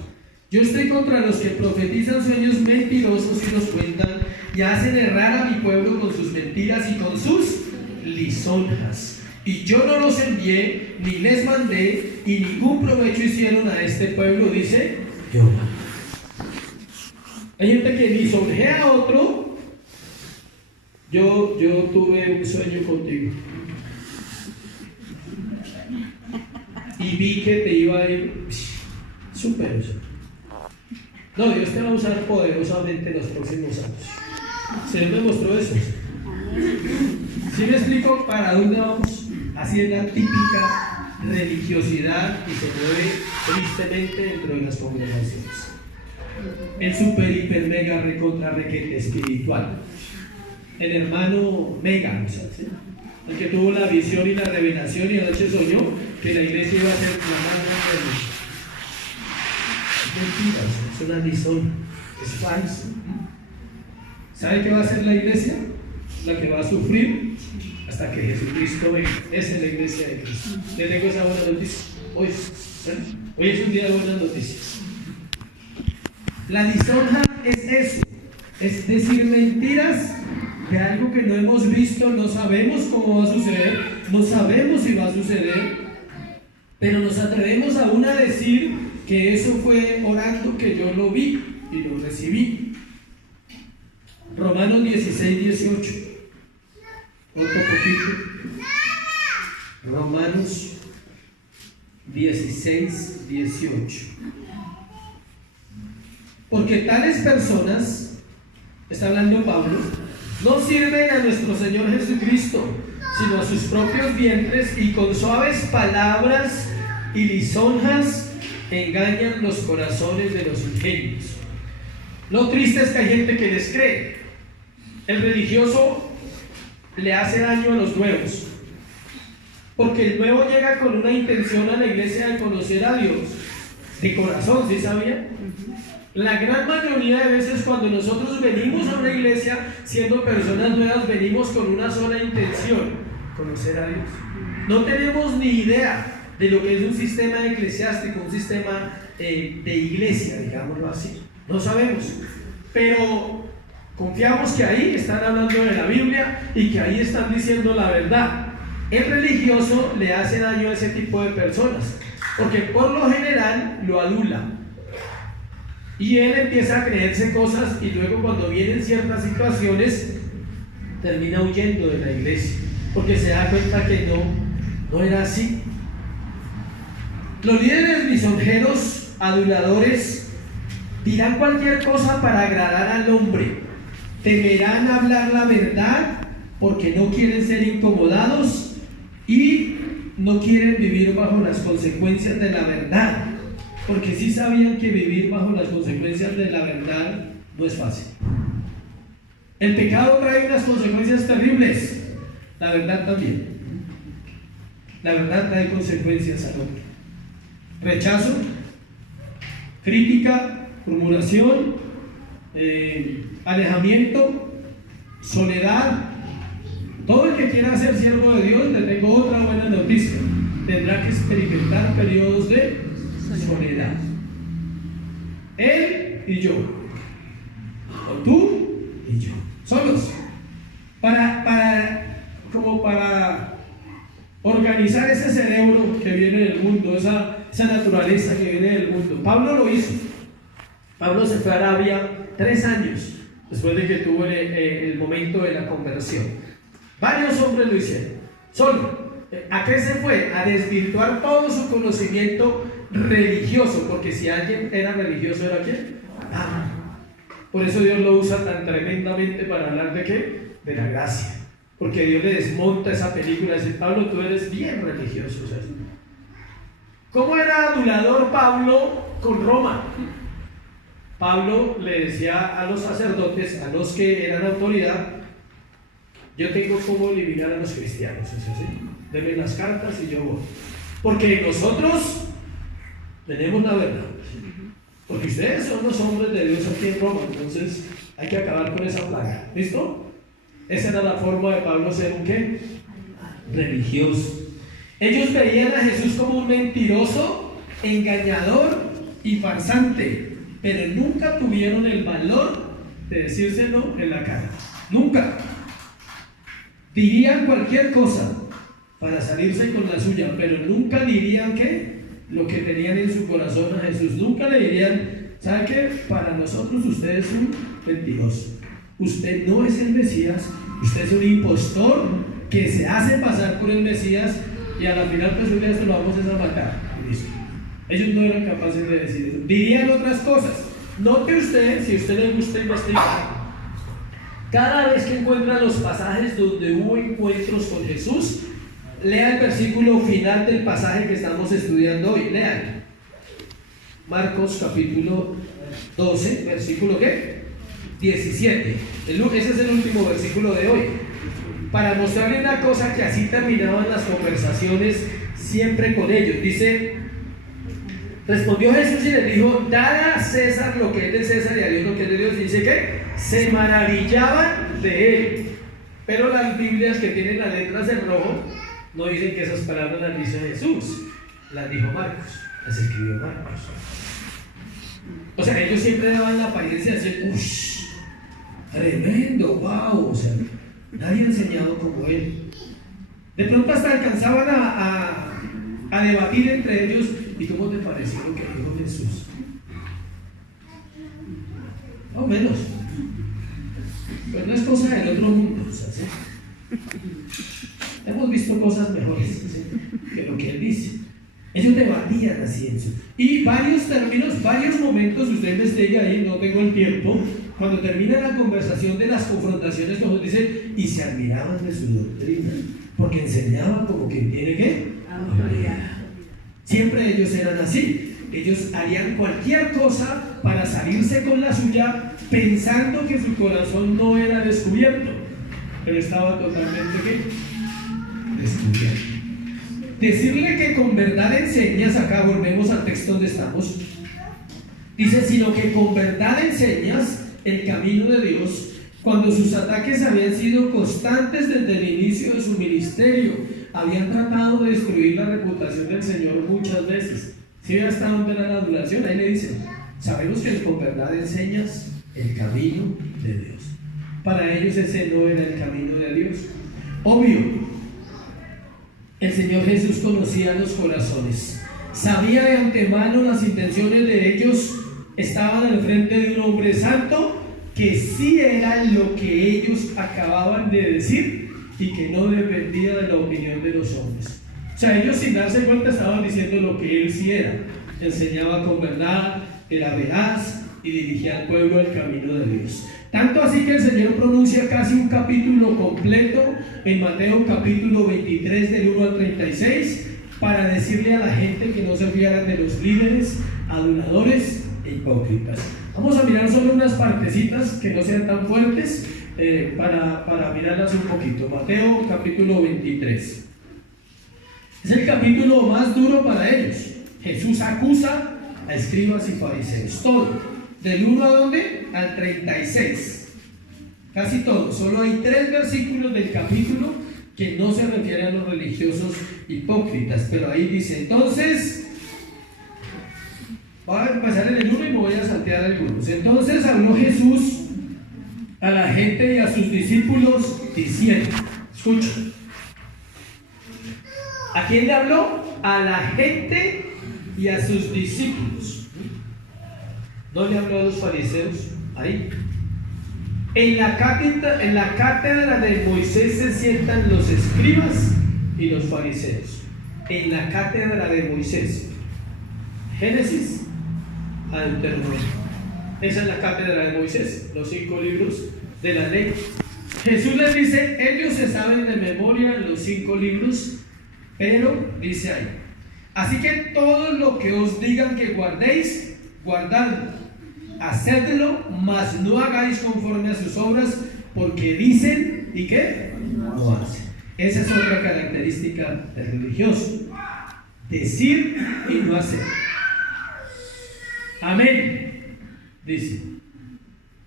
yo estoy contra los que profetizan sueños mentirosos y los cuentan y hacen errar a mi pueblo con sus mentiras y con sus lisonjas. Y yo no los envié, ni les mandé, y ningún provecho hicieron a este pueblo, dice Jehová. Hay gente que lisonjea a otro. Yo tuve un sueño contigo y vi que te iba a ir súper. No, Dios te va a usar poderosamente en los próximos años. Se me mostró eso. ¿Sí me explico para dónde vamos? Así es la típica religiosidad y se mueve tristemente dentro de las congregaciones. El super, hiper, mega, recontra, requete espiritual. El hermano mega, ¿sí? El que tuvo la visión y la revelación y anoche soñó que la iglesia iba a ser la más grande del mundo. Es una lisonja, es falso. ¿Sabe qué va a hacer la iglesia? La que va a sufrir hasta que Jesucristo venga. Esa es la iglesia de Cristo. Le tengo esa buena noticia. Hoy es un día de buenas noticias. La lisonja es eso, es decir mentiras de algo que no hemos visto, no sabemos cómo va a suceder, no sabemos si va a suceder, pero nos atrevemos aún a decir que eso fue orando que yo lo vi y lo recibí. Romanos 16:18. Otro poquito. Romanos 16:18. Porque tales personas, está hablando Pablo, no sirven a nuestro Señor Jesucristo, sino a sus propios vientres, y con suaves palabras y lisonjas engañan los corazones de los ingenios. Lo triste es que hay gente que les cree. El religioso le hace daño a los nuevos, porque el nuevo llega con una intención a la iglesia de conocer a Dios de corazón, ¿sí sabía? La gran mayoría de veces cuando nosotros venimos a una iglesia siendo personas nuevas, venimos con una sola intención: conocer a Dios. No tenemos ni idea de lo que es un sistema eclesiástico, un sistema de iglesia, digámoslo así. No sabemos, pero confiamos que ahí están hablando de la Biblia y que ahí están diciendo la verdad. El religioso le hace daño a ese tipo de personas, porque por lo general lo adula. Y él empieza a creerse cosas y luego cuando vienen ciertas situaciones termina huyendo de la iglesia, porque se da cuenta que no era así. Los líderes lisonjeros, aduladores, dirán cualquier cosa para agradar al hombre. Temerán hablar la verdad porque no quieren ser incomodados y no quieren vivir bajo las consecuencias de la verdad. Porque sí sabían que vivir bajo las consecuencias de la verdad no es fácil. El pecado trae unas consecuencias terribles. La verdad también. La verdad trae consecuencias al hombre. Rechazo, crítica, murmuración, alejamiento, soledad. Todo el que quiera ser siervo de Dios, le tengo otra buena noticia: tendrá que experimentar periodos de soledad. Él y yo, o tú y yo, solos, como para organizar ese cerebro que viene del mundo, esa naturaleza que viene del mundo. Pablo lo hizo. Pablo se fue a Arabia 3 años después de que tuvo el momento de la conversión. Varios hombres lo hicieron, solo. ¿A qué se fue? A desvirtuar todo su conocimiento religioso, porque si alguien era religioso, ¿era quién? Por eso Dios lo usa tan tremendamente para hablar de ¿qué? De la gracia, porque Dios le desmonta esa película y dice: Pablo, tú eres bien religioso. O sea, ¿cómo era adulador Pablo con Roma? Pablo le decía a los sacerdotes, a los que eran autoridad: yo tengo cómo eliminar a los cristianos, ¿es así? Denme las cartas y yo voy. Porque nosotros tenemos la verdad. Porque ustedes son los hombres de Dios aquí en Roma, entonces hay que acabar con esa plaga. ¿Listo? Esa era la forma de Pablo ser un ¿qué? Religioso. Ellos veían a Jesús como un mentiroso, engañador y farsante, pero nunca tuvieron el valor de decírselo en la cara. Nunca. Dirían cualquier cosa para salirse con la suya, pero nunca dirían que lo que tenían en su corazón a Jesús. Nunca le dirían: ¿sabe qué? Para nosotros usted es un mentiroso, usted no es el Mesías, usted es un impostor que se hace pasar por el Mesías y a la final pues un día se lo vamos a matar. Listo. Ellos no eran capaces de decir eso. Dirían otras cosas. Note usted, si a usted le gusta investigar, cada vez que encuentra los pasajes donde hubo encuentros con Jesús, lea el versículo final del pasaje que estamos estudiando hoy. Lean Marcos capítulo 12, versículo ¿qué? 17. Ese es el último versículo de hoy, para mostrarle una cosa que así terminaban las conversaciones siempre con ellos. Dice: respondió Jesús y les dijo: dad a César lo que es de César y a Dios lo que es de Dios. Dice que se maravillaban de él, pero las Biblias que tienen las letras en rojo no dicen que esas palabras las dice Jesús, las dijo Marcos, las escribió Marcos. O sea, ellos siempre daban la apariencia de decir: uff, tremendo, wow, o sea, nadie ha enseñado como él. De pronto hasta alcanzaban a debatir entre ellos: ¿y cómo te pareció lo que dijo Jesús? O menos. Pero no es cosa del otro mundo, ¿sabes? Hemos visto cosas mejores, ¿sí?, que lo que él dice. Ellos debatían así en su. Y varios términos, varios momentos, usted investiga ahí, no tengo el tiempo. Cuando termina la conversación de las confrontaciones, como dice, y se admiraban de su doctrina, porque enseñaba como quien tiene ¿qué? Autoridad. Siempre ellos eran así. Ellos harían cualquier cosa para salirse con la suya, pensando que su corazón no era descubierto, pero estaba totalmente ¿qué? Descubierto. Decirle que con verdad enseñas, acá volvemos al texto donde estamos, Dice, sino que con verdad enseñas el camino de Dios, cuando sus ataques habían sido constantes desde el inicio de su ministerio, habían tratado de destruir la reputación del Señor muchas veces. Si ve hasta dónde era la adulación, ahí le dice, sabemos que con verdad enseñas el camino de Dios. Para ellos ese no era el camino de Dios. Obvio, el Señor Jesús conocía los corazones, sabía de antemano las intenciones de ellos, estaban al frente de un hombre santo que sí era lo que ellos acababan de decir y que no dependía de la opinión de los hombres. O sea, ellos sin darse cuenta estaban diciendo lo que él sí era. Enseñaba con verdad, era veraz y dirigía al pueblo al camino de Dios. Tanto así que el Señor pronuncia casi un capítulo completo en Mateo capítulo 23 del 1 al 36 para decirle a la gente que no se fiaran de los líderes, aduladores e hipócritas. Vamos a mirar solo unas partecitas que no sean tan fuertes para mirarlas un poquito. Mateo capítulo 23. Es el capítulo más duro para ellos. Jesús acusa a escribas y fariseos. Todo. ¿Del 1 a dónde? Al 36. Casi todo. Solo hay 3 versículos del capítulo que no se refieren a los religiosos hipócritas. Pero ahí dice, entonces... Voy a empezar en el 1 y me voy a saltear algunos. Entonces habló Jesús a la gente y a sus discípulos diciendo, escucha, ¿a quién le habló? A la gente y a sus discípulos. No le habló a los fariseos. Ahí. En la cátedra de Moisés se sientan los escribas y los fariseos. En la cátedra de Moisés. Génesis a Deuteronomio. Esa es la cátedra de Moisés, los 5 libros de la ley. Jesús les dice, ellos se saben de memoria los 5 libros, pero dice ahí, así que todo lo que os digan que guardéis, guardadlo, hacedlo, mas no hagáis conforme a sus obras, porque dicen, ¿y qué? No hacen. Esa es otra característica del religioso, decir y no hacer. Amén, dice.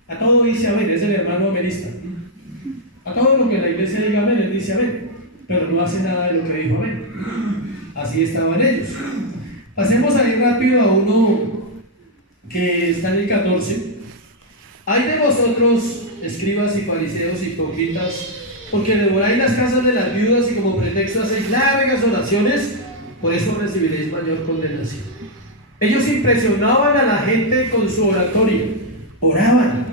A todo dice amén, es el hermano amenista. A todo lo que la iglesia diga amén, él dice amén, pero no hace nada de lo que dijo amén. Así estaban ellos. Pasemos ahí rápido a uno que está en el 14. Hay de vosotros, escribas y fariseos hipócritas, porque devoráis las casas de las viudas y como pretexto hacéis largas oraciones, por eso recibiréis mayor condenación. Ellos impresionaban a la gente con su oratorio, oraban,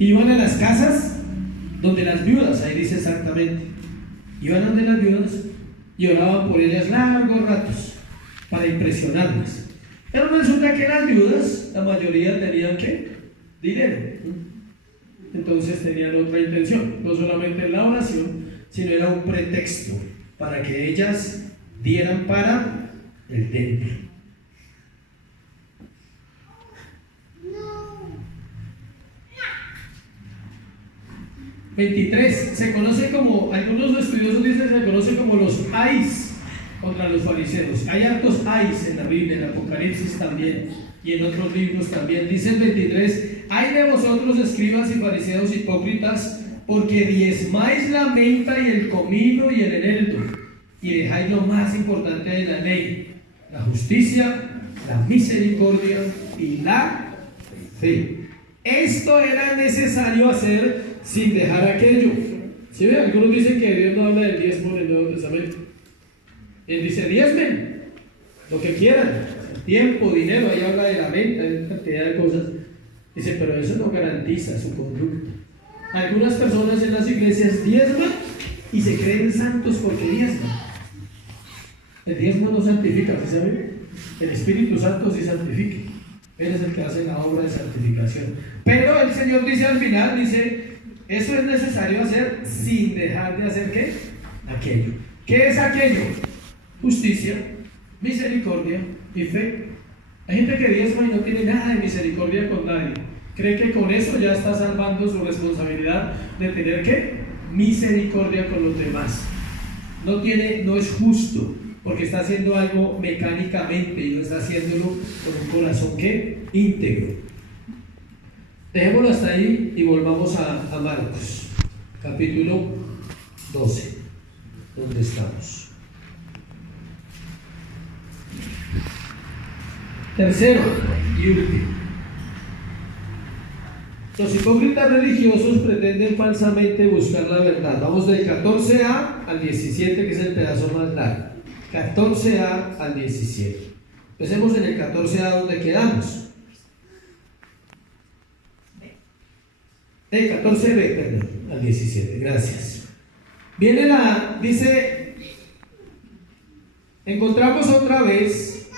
iban a las casas donde las viudas, ahí dice exactamente, iban donde las viudas y oraban por ellas largos ratos para impresionarlas. Pero resulta que las viudas, la mayoría tenían ¿qué? Dinero. Entonces tenían otra intención, no solamente la oración, sino era un pretexto para que ellas dieran para el templo. 23, se conoce como, algunos estudiosos dicen se conoce como los ayes contra los fariseos. Hay hartos ayes en la Biblia, en Apocalipsis también, y en otros libros también. Dice el 23, ay de vosotros escribas y fariseos hipócritas, porque diezmáis la menta y el comino y el eneldo, y dejáis lo más importante de la ley, la justicia, la misericordia y la fe. Esto era necesario hacer sin dejar aquello. ¿Sí ven? Algunos dicen que Dios no habla del diezmo en el Nuevo Testamento. Él dice diezmen, lo que quieran, tiempo, dinero, ahí habla de la venta, de cantidad de cosas. Dice, pero eso no garantiza su conducta. Algunas personas en las iglesias diezman y se creen santos porque diezman. El diezmo no santifica, ¿sí saben? El Espíritu Santo sí santifica. Él es el que hace la obra de santificación. Pero el Señor dice al final, dice, eso es necesario hacer sin dejar de hacer ¿qué? Aquello. ¿Qué es aquello? Justicia, misericordia y fe. Hay gente que diezma y no tiene nada de misericordia con nadie. Cree que con eso ya está salvando su responsabilidad de tener ¿qué? Misericordia con los demás. No es justo. porque está haciendo algo mecánicamente y no está haciéndolo con un corazón que íntegro. Dejémoslo hasta ahí y volvamos a Marcos, capítulo 12, donde estamos. Tercero y último. Los hipócritas religiosos pretenden falsamente buscar la verdad. Vamos del 14a al 17, que es el pedazo más largo. 14a al 17. Empecemos en el 14a donde quedamos. 14b, perdón, al 17. Gracias. Dice, encontramos otra vez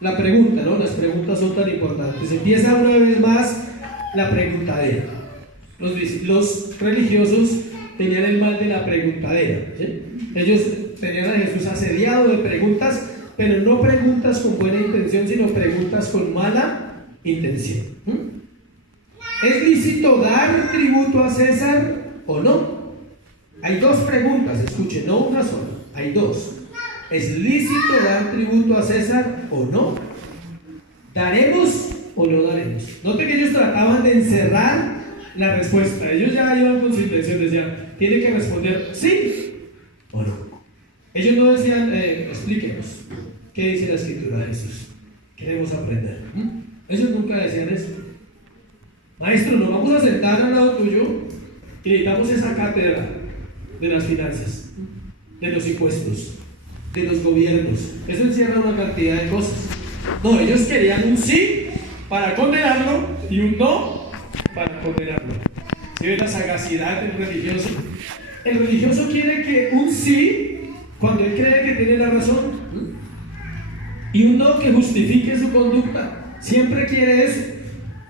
la pregunta, ¿no? Las preguntas son tan importantes. Empieza una vez más la preguntadera. Los religiosos tenían el mal de la preguntadera, ¿sí? Ellos tenían a Jesús asediado de preguntas, pero no preguntas con buena intención, sino preguntas con mala intención. ¿Es lícito dar tributo a César o no? Hay dos preguntas, escuchen, no una sola, hay dos. ¿Es lícito dar tributo a César o no? ¿Daremos o no daremos? Note que ellos trataban de encerrar la respuesta. Ellos ya iban con su intención, decían, tiene que responder sí o no. Ellos no decían, explíquenos, ¿qué dice la escritura de Jesús? Queremos aprender. Ellos nunca decían eso. Maestro, nos vamos a sentar al lado tuyo y necesitamos esa cátedra de las finanzas, de los impuestos, de los gobiernos. Eso encierra una cantidad de cosas. No, ellos querían un sí para condenarlo y un no para condenarlo. ¿Sí ven la sagacidad del religioso? El religioso quiere que un sí cuando él cree que tiene la razón y un no que justifique su conducta. Siempre quiere eso.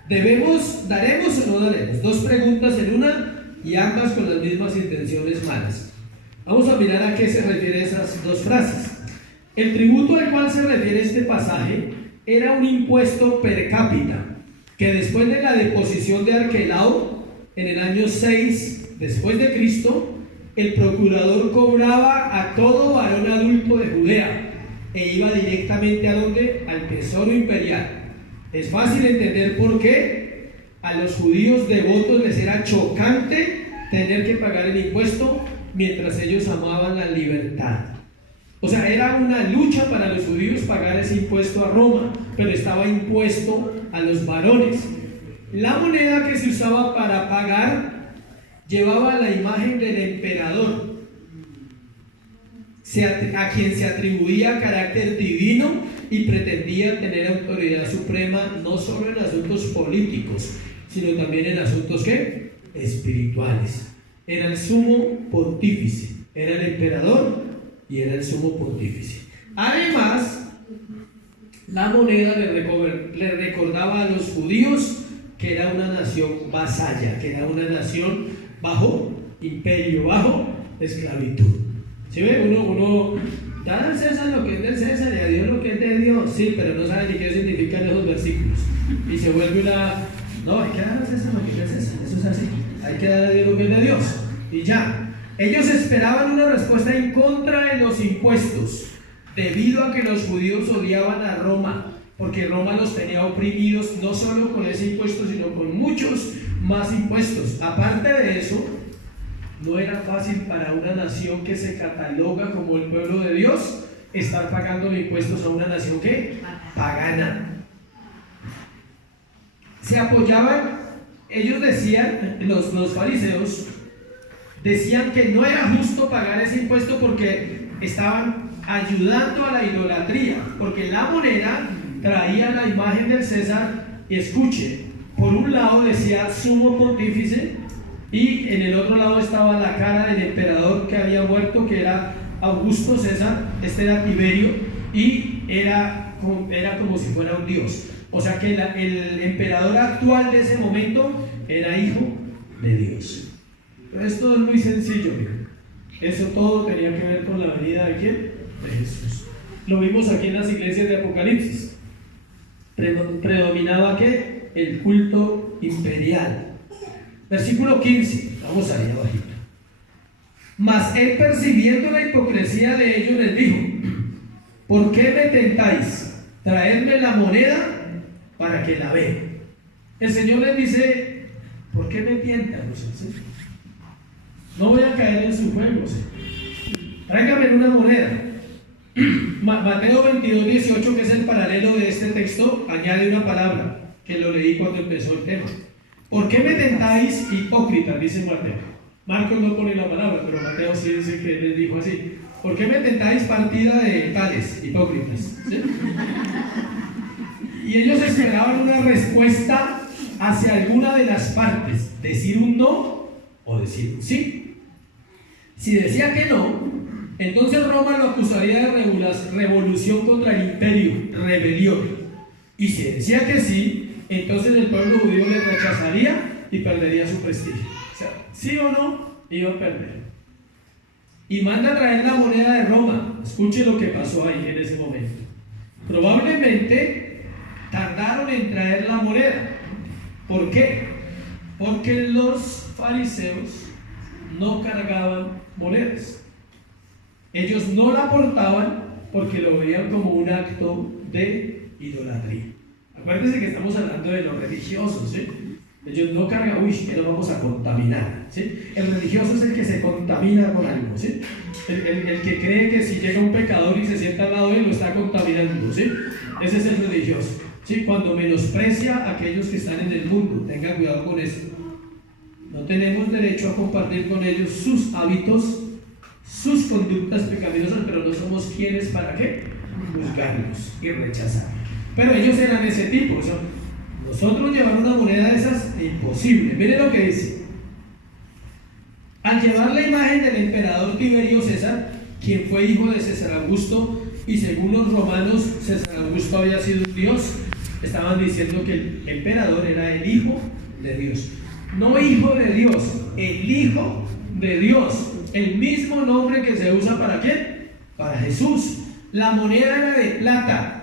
¿Daremos o no daremos? Dos preguntas en una y ambas con las mismas intenciones malas. Vamos a mirar a qué se refieren esas dos frases. El tributo al cual se refiere este pasaje era un impuesto per cápita, que después de la deposición de Arquelao, en el año 6 después de Cristo, el procurador cobraba a todo varón adulto de Judea, e iba directamente ¿a dónde? Al tesoro imperial. Es fácil entender por qué a los judíos devotos les era chocante tener que pagar el impuesto mientras ellos amaban la libertad. O sea, era una lucha para los judíos pagar ese impuesto a Roma, pero estaba impuesto a los varones. La moneda que se usaba para pagar llevaba la imagen del emperador, a quien se atribuía carácter divino y pretendía tener autoridad suprema no solo en asuntos políticos, sino también en asuntos ¿qué? Espirituales. Era el sumo pontífice, era el emperador y era el sumo pontífice. Además, la moneda le recordaba a los judíos que era una nación vasalla, que era una nación bajo imperio, bajo esclavitud. ¿Sí ven? Uno da al César lo que es del César y a Dios lo que es de Dios. Sí, pero no sabe ni qué significan esos versículos. Y se vuelve no, hay que dar al César lo que es del César. Eso es así. Hay que dar a Dios lo que es de Dios. Y ya. Ellos esperaban una respuesta en contra de los impuestos, debido a que los judíos odiaban a Roma, porque Roma los tenía oprimidos no solo con ese impuesto, sino con muchos más impuestos. Aparte de eso, no era fácil para una nación que se cataloga como el pueblo de Dios estar pagando impuestos a una nación que pagana. Se apoyaban, ellos decían, los fariseos decían que no era justo pagar ese impuesto porque estaban ayudando a la idolatría, porque la moneda traía la imagen del César y escuche, por un lado decía sumo pontífice y en el otro lado estaba la cara del emperador que había muerto, que era Augusto César, este era Tiberio, y era como si fuera un dios. O sea que el emperador actual de ese momento era hijo de Dios. Pero esto es muy sencillo, miren. Eso todo tenía que ver con la venida de ¿quién? De Jesús. Lo vimos aquí en las iglesias de Apocalipsis. Predominaba ¿qué? El culto imperial. Versículo 15, vamos ahí abajito. Mas él, percibiendo la hipocresía de ellos, les dijo: ¿por qué me tentáis? Traedme la moneda para que la vea. El Señor les dice, ¿por qué me tientan? ¿Sí? No voy a caer en su juego. ¿Sí? Tráigame una moneda. Mateo 22, 18, que es el paralelo de este texto, añade una palabra que lo leí cuando empezó el tema. ¿Por qué me tentáis, hipócritas? Dice Mateo. Marcos no pone la palabra, pero Mateo sí dice que les dijo así. ¿Por qué me tentáis, partida de tales, hipócritas? ¿Sí? Y ellos esperaban una respuesta hacia alguna de las partes, decir un no o decir un sí. Si decía que no, entonces Roma lo acusaría de revolución contra el imperio, rebelión. Y si decía que sí, entonces el pueblo judío le rechazaría y perdería su prestigio. O sea, sí o no, iba a perder. Y manda a traer la moneda de Roma. Escuche lo que pasó ahí en ese momento. Probablemente tardaron en traer la moneda. ¿Por qué? Porque los fariseos no cargaban monedas. Ellos no la portaban porque lo veían como un acto de idolatría. Acuérdense que estamos hablando de los religiosos, ¿sí? Ellos no cargan, que no vamos a contaminar, ¿sí? El religioso es el que se contamina con algo, ¿sí? El que cree que si llega un pecador y se sienta al lado de él, lo está contaminando, ¿sí? Ese es el religioso, ¿sí? Cuando menosprecia a aquellos que están en el mundo, tengan cuidado con esto. No tenemos derecho a compartir con ellos sus hábitos, sus conductas pecaminosas, pero no somos quienes para qué juzgarlos y rechazarlos. Pero ellos eran ese tipo. Nosotros llevar una moneda de esas, imposible. Miren lo que dice. Al llevar la imagen del emperador Tiberio César, quien fue hijo de César Augusto, y según los romanos César Augusto había sido un dios, estaban diciendo que el emperador era el hijo de Dios. No hijo de Dios, el hijo de Dios. El mismo nombre que se usa ¿para quién? Para Jesús. La moneda era de plata.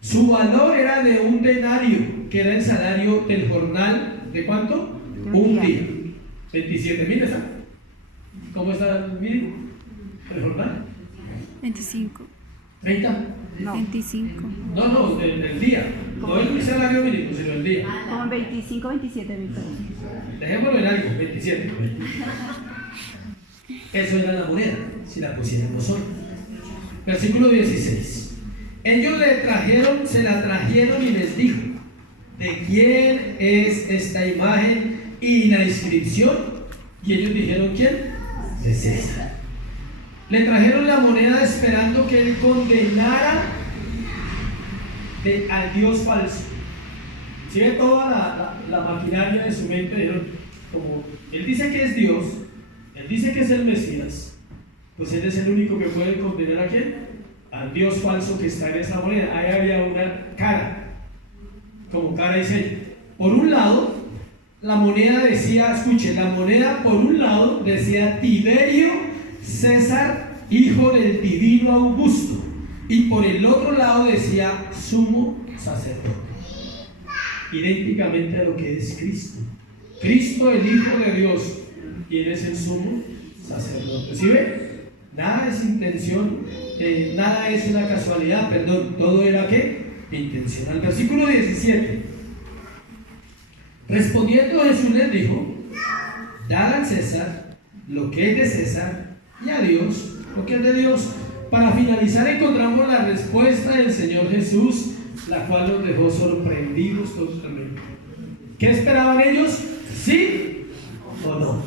Su valor era de un denario, que era el salario del jornal. ¿De cuánto? Un día. 27.000 está. ¿Cómo está el jornal? 25. ¿30? No. 25. No, del día. No el salario mínimo, sino el día. Como en 25, 27 mil pesos. Dejémoslo en algo, 27. Eso era la moneda, si la pusiéramos hoy. Versículo 16. Ellos se la trajeron y les dijo: ¿de quién es esta imagen y la inscripción? Y ellos dijeron: ¿quién? De César. Le trajeron la moneda esperando que él condenara al Dios falso. Si ve toda la maquinaria de su mente, dijeron, como él dice que es Dios, él dice que es el Mesías, pues él es el único que puede condenar a quién, al Dios falso que está en esa moneda. Ahí había una cara, como cara y sello. Por un lado, la moneda decía, escuche, la moneda por un lado decía Tiberio César, hijo del divino Augusto, y por el otro lado decía sumo sacerdote, idénticamente a lo que es Cristo. Cristo, el Hijo de Dios, quien es el sumo sacerdote. ¿Sí ve? Nada es intención, nada es una casualidad, perdón, todo era ¿qué? Intencional. Versículo 17. Respondiendo Jesús les dijo: dad al César lo que es de César y a Dios lo que es de Dios. Para finalizar encontramos la respuesta del Señor Jesús, la cual los dejó sorprendidos totalmente. ¿Qué esperaban ellos? ¿Sí o no?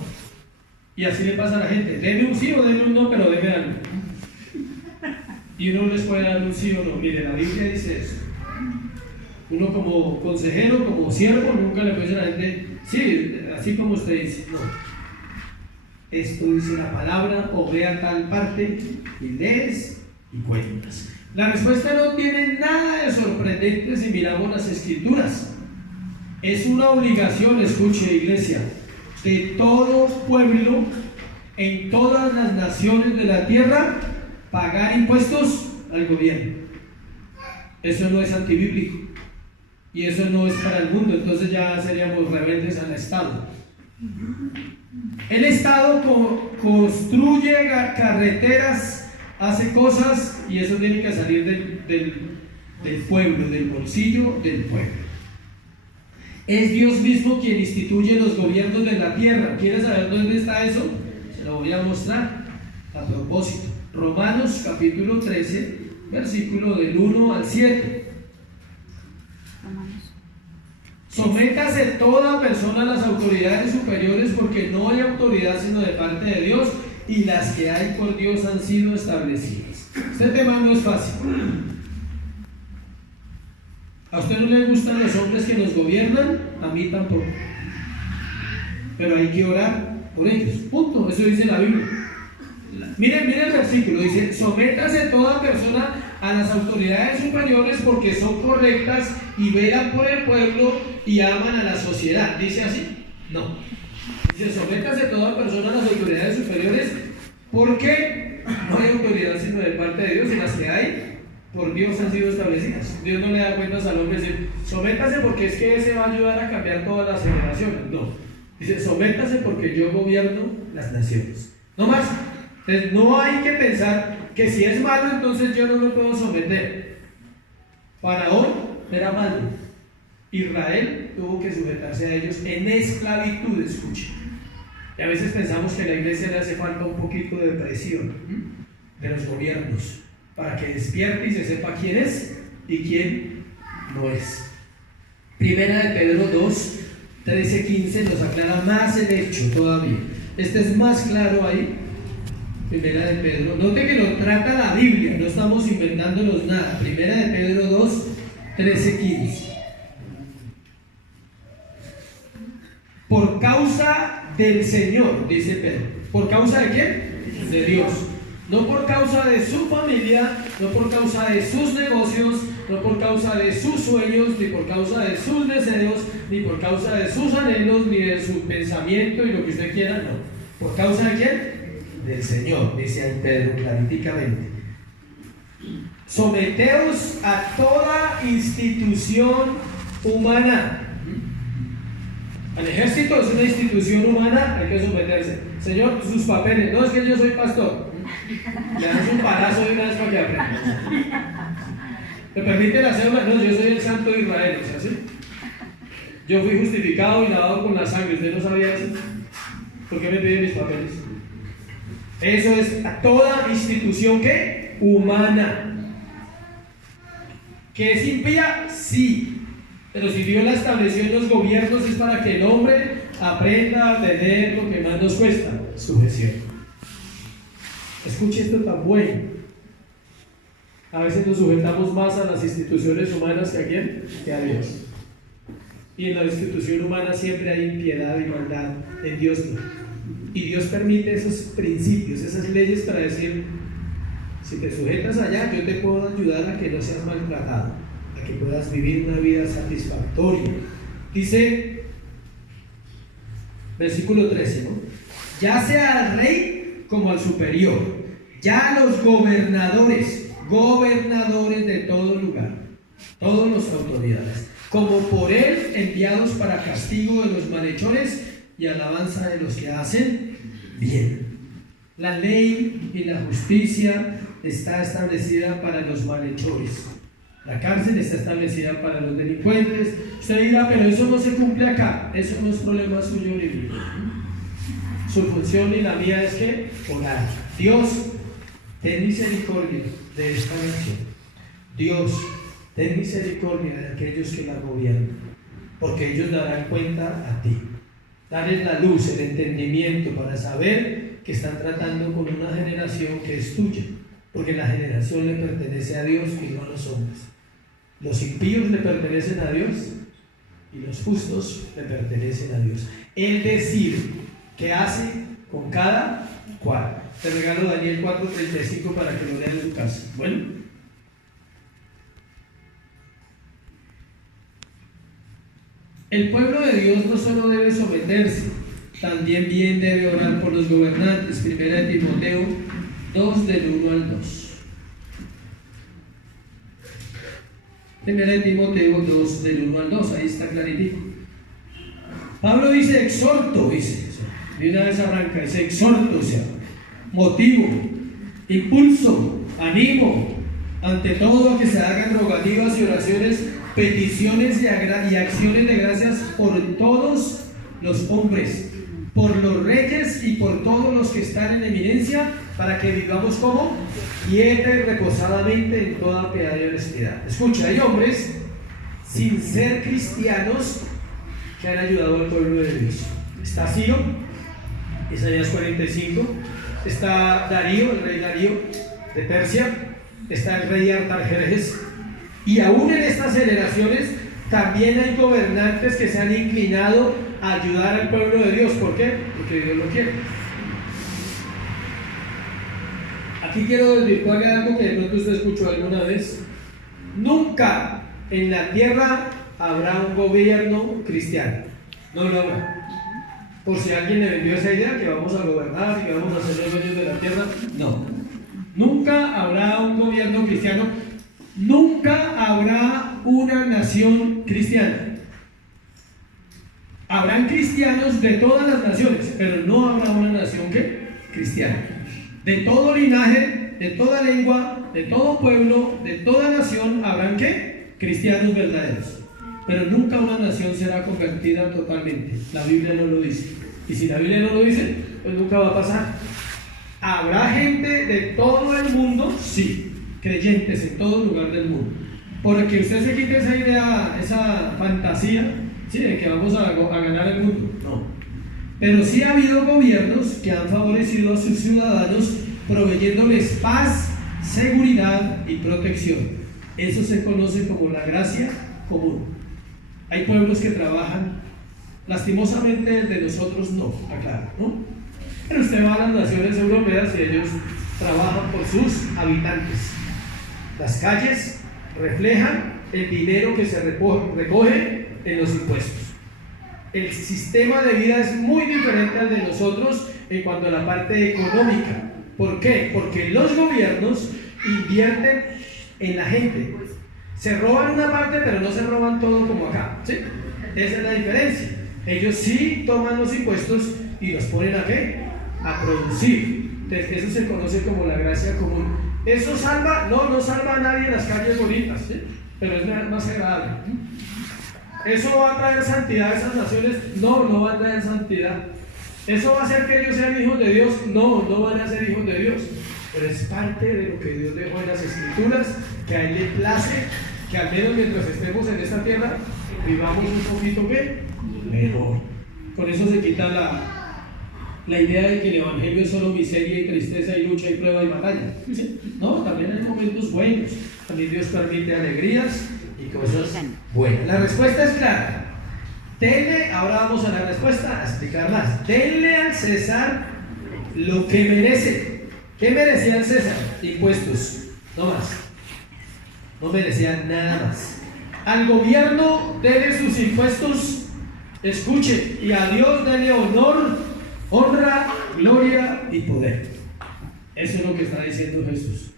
Y así le pasa a la gente: deme un sí o deme un no, pero deme algo. Y uno les puede dar un sí o no. Mire, la Biblia dice eso. Uno como consejero, como siervo, nunca le puede decir a la gente: sí, así como usted dice. No. Esto dice la palabra, o vea tal parte, y lees y cuentas. La respuesta no tiene nada de sorprendente si miramos las Escrituras. Es una obligación, escuche iglesia, de todo pueblo, en todas las naciones de la tierra, pagar impuestos al gobierno. Eso no es antibíblico. Y eso no es para el mundo, entonces ya seríamos rebeldes al Estado. El Estado construye carreteras, hace cosas y eso tiene que salir del pueblo, del bolsillo del pueblo. Es Dios mismo quien instituye los gobiernos de la tierra. ¿Quieres saber dónde está eso? Se lo voy a mostrar a propósito. Romanos capítulo 13, versículo del 1 al 7. Sométase toda persona a las autoridades superiores, porque no hay autoridad sino de parte de Dios, y las que hay por Dios han sido establecidas. Este tema no es fácil. ¿A usted no le gustan los hombres que nos gobiernan? A mí tampoco. Pero hay que orar por ellos. Punto. Eso dice la Biblia. Miren el versículo. Dice: sométase toda persona a las autoridades superiores, porque son correctas y velan por el pueblo y aman a la sociedad. ¿Dice así? No. Dice: sométase toda persona a las autoridades superiores, porque no hay autoridad sino de parte de Dios, y las que hay por Dios han sido establecidas. Dios no le da cuentas al hombre decir: sométase porque es que ese va a ayudar a cambiar todas las generaciones. No. Dice: sométase porque yo gobierno las naciones. No más. Entonces no hay que pensar que si es malo entonces yo no me puedo someter. Faraón era malo. Israel tuvo que sujetarse a ellos en esclavitud, escuchen. Y a veces pensamos que a la iglesia le hace falta un poquito de presión de los gobiernos para que despierte y se sepa quién es y quién no es. Primera de Pedro 2, 13-15 nos aclara más el hecho todavía. Este es más claro ahí. Primera de Pedro, note que lo trata la Biblia, no estamos inventándonos nada. Primera de Pedro 2, 13-15. Por causa del Señor, dice Pedro. ¿Por causa de quién? De Dios. No por causa de su familia, no por causa de sus negocios, no por causa de sus sueños, ni por causa de sus deseos, ni por causa de sus anhelos, ni de su pensamiento y lo que usted quiera, no. ¿Por causa de quién? Del Señor, dice ahí Pedro claríticamente. Someteos a toda institución humana. Al ejército es una institución humana, hay que someterse. Señor, sus papeles, no es que yo soy pastor. Le das un palazo de una vez para que aprenda. ¿Me permite la cédula? No, yo soy el santo de Israel, ¿es así? Yo fui justificado y lavado con la sangre, ¿usted no sabía eso? ¿Por qué me piden mis papeles? Eso es a toda institución que humana. ¿Que es impía? Sí. Pero si Dios la estableció en los gobiernos es para que el hombre aprenda a tener lo que más nos cuesta: sujeción. Escuche esto tan bueno. A veces nos sujetamos más a las instituciones humanas que a quién, que a Dios. Y en la institución humana siempre hay impiedad y maldad. En Dios no. Y Dios permite esos principios, esas leyes para decir: si te sujetas allá, yo te puedo ayudar a que no seas maltratado, a que puedas vivir una vida satisfactoria. Dice, versículo 13, ¿no? Ya sea al rey como al superior, ya a los gobernadores de todo lugar, todas las autoridades, como por él enviados para castigo de los malhechores y alabanza de los que hacen bien. La ley y la justicia está establecida para los malhechores. La cárcel está establecida para los delincuentes. Usted dirá: pero eso no se cumple acá. Eso no es problema suyo ni mío. Su función y la mía es que orar. Dios, ten misericordia de esta nación. Dios, ten misericordia de aquellos que la gobiernan, porque ellos darán cuenta a ti. Darles la luz, el entendimiento para saber que están tratando con una generación que es tuya, porque la generación le pertenece a Dios y no a los hombres. Los impíos le pertenecen a Dios y los justos le pertenecen a Dios. Él decide qué hace con cada cual. Te regalo Daniel 4:35 para que lo lean en su casa. Bueno. El pueblo de Dios no solo debe someterse, también bien debe orar por los gobernantes. Primera de Timoteo 2, del 1 al 2. Primera de Timoteo 2, del 1 al 2, ahí está clarito. Pablo dice: exhorto, dice, de una vez arranca, dice exhorto, o sea, motivo, impulso, animo, ante todo a que se hagan rogativas y oraciones, peticiones y acciones de gracias por todos los hombres, por los reyes y por todos los que están en eminencia, para que vivamos como quieta y reposadamente en toda piedad y honestidad. Escucha, hay hombres sin ser cristianos que han ayudado al pueblo de Dios. Está Ciro, Isaías 45, está Darío, el rey Darío de Persia, está el rey Artajerjes, y aún en estas generaciones también hay gobernantes que se han inclinado a ayudar al pueblo de Dios. ¿Por qué? Porque Dios lo quiere. Aquí quiero desvirtuarle algo que de pronto usted escuchó alguna vez. Nunca en la tierra habrá un gobierno cristiano. No lo habrá. Por si alguien le vendió esa idea que vamos a gobernar y que vamos a ser los dueños de la tierra, no. Nunca habrá un gobierno cristiano. Nunca habrá una nación cristiana. Habrán cristianos de todas las naciones, pero no habrá una nación cristiana. De todo linaje, de toda lengua, de todo pueblo, de toda nación, habrán cristianos verdaderos. Pero nunca una nación será convertida totalmente. La Biblia no lo dice. Y si la Biblia no lo dice, pues nunca va a pasar. ¿Habrá gente de todo el mundo? Sí, creyentes en todo lugar del mundo. Porque usted se quite esa idea, esa fantasía, ¿sí?, de que vamos a ganar el mundo. No. Pero sí ha habido gobiernos que han favorecido a sus ciudadanos proveyéndoles paz, seguridad y protección. Eso se conoce como la gracia común. Hay pueblos que trabajan, lastimosamente el de nosotros no, aclaro, ¿no? Pero usted va a las naciones europeas y ellos trabajan por sus habitantes. Las calles reflejan el dinero que se recoge en los impuestos. El sistema de vida es muy diferente al de nosotros en cuanto a la parte económica. ¿Por qué? Porque los gobiernos invierten en la gente. Se roban una parte, pero no se roban todo como acá, ¿sí? Esa es la diferencia. Ellos sí toman los impuestos y los ponen ¿a qué? A producir. Entonces, eso se conoce como la gracia común. ¿Eso salva? No, no salva a nadie en las calles bonitas, ¿sí? Pero es más agradable. ¿Eso va a traer santidad a esas naciones? No, no va a traer santidad. ¿Eso va a hacer que ellos sean hijos de Dios? No, no van a ser hijos de Dios. Pero es parte de lo que Dios dejó en las Escrituras, que a Él le place que al menos mientras estemos en esta tierra vivamos un poquito mejor. Con eso se quita la idea de que el Evangelio es solo miseria y tristeza y lucha y prueba y batalla. No, también hay momentos buenos. También Dios permite alegrías y cosas buenas. La respuesta es clara. Denle, ahora vamos a la respuesta, a explicar más. Denle al César lo que merece. ¿Qué merecía el César? Impuestos, no más. No merecía nada más. Al gobierno denle sus impuestos, escuche, y a Dios denle honor, honra, gloria y poder. Eso es lo que está diciendo Jesús.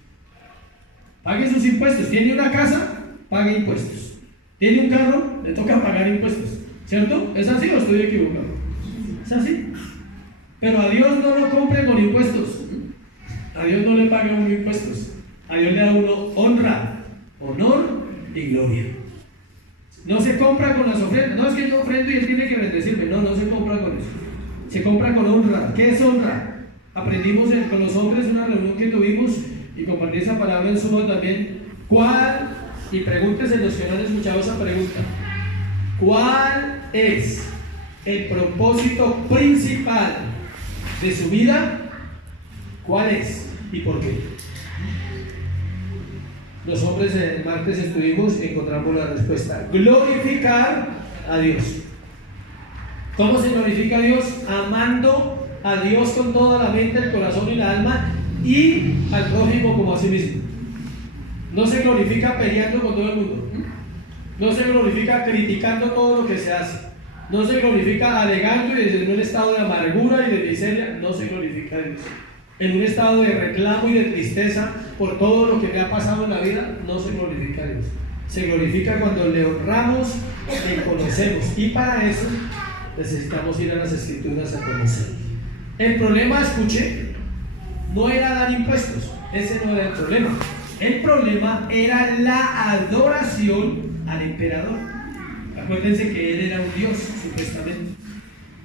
Pague sus impuestos. ¿Tiene una casa? Pague impuestos. ¿Tiene un carro? Le toca pagar impuestos. ¿Cierto? ¿Es así o estoy equivocado? Es así. Pero a Dios no lo compre con impuestos. A Dios no le paga uno impuestos. A Dios le da uno honra, honor y gloria. No se compra con las ofrendas. No es que yo ofrendo y Él tiene que bendecirme. No, no se compra con eso. Se compra con honra. ¿Qué es honra? Aprendimos con los hombres en una reunión que tuvimos y compartí esa palabra en Sumo también. ¿Cuál? Y pregúntense los que no han escuchado esa pregunta. ¿Cuál es el propósito principal de su vida? ¿Cuál es? ¿Y por qué? Los hombres el martes estuvimos y encontramos la respuesta. Glorificar a Dios. ¿Cómo se glorifica a Dios? Amando a Dios con toda la mente, el corazón y la alma, y al prójimo como a sí mismo. No se glorifica peleando con todo el mundo. No se glorifica criticando todo lo que se hace. No se glorifica alegando y desde un estado de amargura y de miseria. No se glorifica a Dios. En un estado de reclamo y de tristeza por todo lo que le ha pasado en la vida, no se glorifica a Dios. Se glorifica cuando le honramos, le conocemos. Y para eso necesitamos ir a las Escrituras a conocer. El problema, escuche, no era dar impuestos, ese no era el problema. El problema era la adoración al emperador. Acuérdense que él era un dios, supuestamente.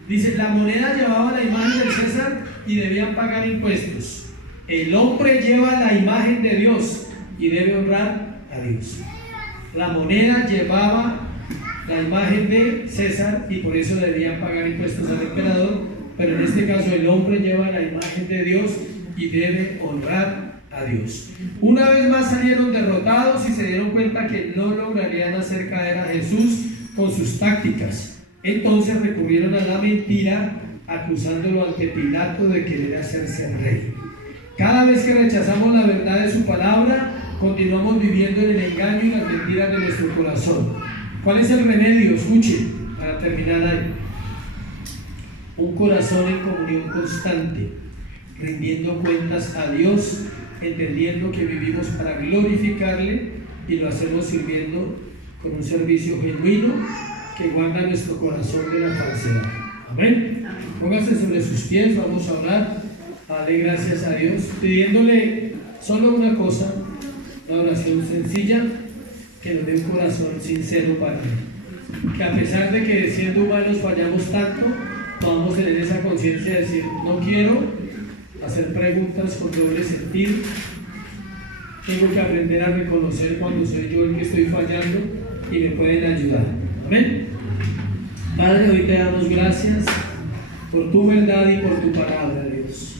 Dice, la moneda llevaba la imagen del César y debían pagar impuestos. El hombre lleva la imagen de Dios y debe honrar a Dios. La moneda llevaba la imagen de César y por eso debían pagar impuestos al emperador, pero en este caso el hombre lleva la imagen de Dios y debe honrar a Dios. Una vez más salieron derrotados y se dieron cuenta que no lograrían hacer caer a Jesús con sus tácticas. Entonces recurrieron a la mentira, acusándolo ante Pilato de querer hacerse rey. Cada vez que rechazamos la verdad de su palabra, continuamos viviendo en el engaño y las mentiras de nuestro corazón. ¿Cuál es el remedio? Escuchen, para terminar ahí. Un corazón en comunión constante, rindiendo cuentas a Dios, entendiendo que vivimos para glorificarle y lo hacemos sirviendo con un servicio genuino que guarda nuestro corazón de la falsedad. Amén. Póngase sobre sus pies, vamos a orar. Dale gracias a Dios, pidiéndole solo una cosa, una oración sencilla, que nos dé un corazón sincero para Él. Que a pesar de que siendo humanos fallamos tanto, podamos tener esa conciencia de decir, no quiero hacer preguntas con doble sentido. Tengo que aprender a reconocer cuando soy yo el que estoy fallando y me pueden ayudar. Amén. Padre, hoy te damos gracias por tu verdad y por tu palabra, Dios.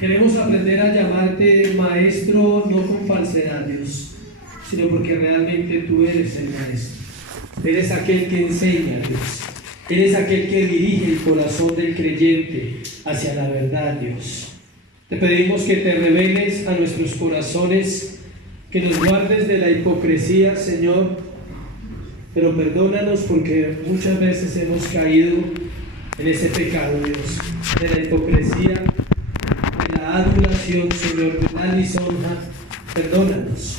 Queremos aprender a llamarte maestro no con falsedad, Dios, sino porque realmente tú eres el maestro. Eres aquel que enseña, Dios. Eres aquel que dirige el corazón del creyente hacia la verdad, Dios. Te pedimos que te reveles a nuestros corazones, que nos guardes de la hipocresía, Señor, pero perdónanos porque muchas veces hemos caído en ese pecado, Dios, de la hipocresía, de la adulación, Señor, de la lisonja. Perdónanos.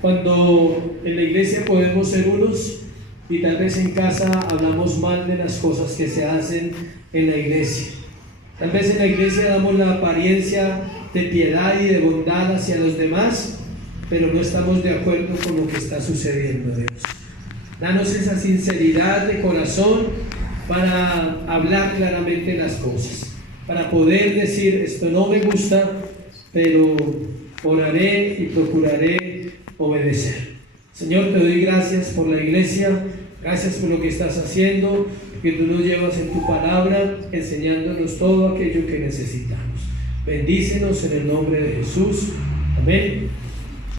Cuando en la iglesia podemos ser unos y tal vez en casa hablamos mal de las cosas que se hacen en la iglesia. Tal vez en la iglesia damos la apariencia de piedad y de bondad hacia los demás, pero no estamos de acuerdo con lo que está sucediendo, Dios. Danos esa sinceridad de corazón para hablar claramente las cosas, para poder decir, esto no me gusta, pero oraré y procuraré obedecer. Señor, te doy gracias por la iglesia, gracias por lo que estás haciendo, que tú nos llevas en tu palabra, enseñándonos todo aquello que necesitamos. Bendícenos en el nombre de Jesús. Amén.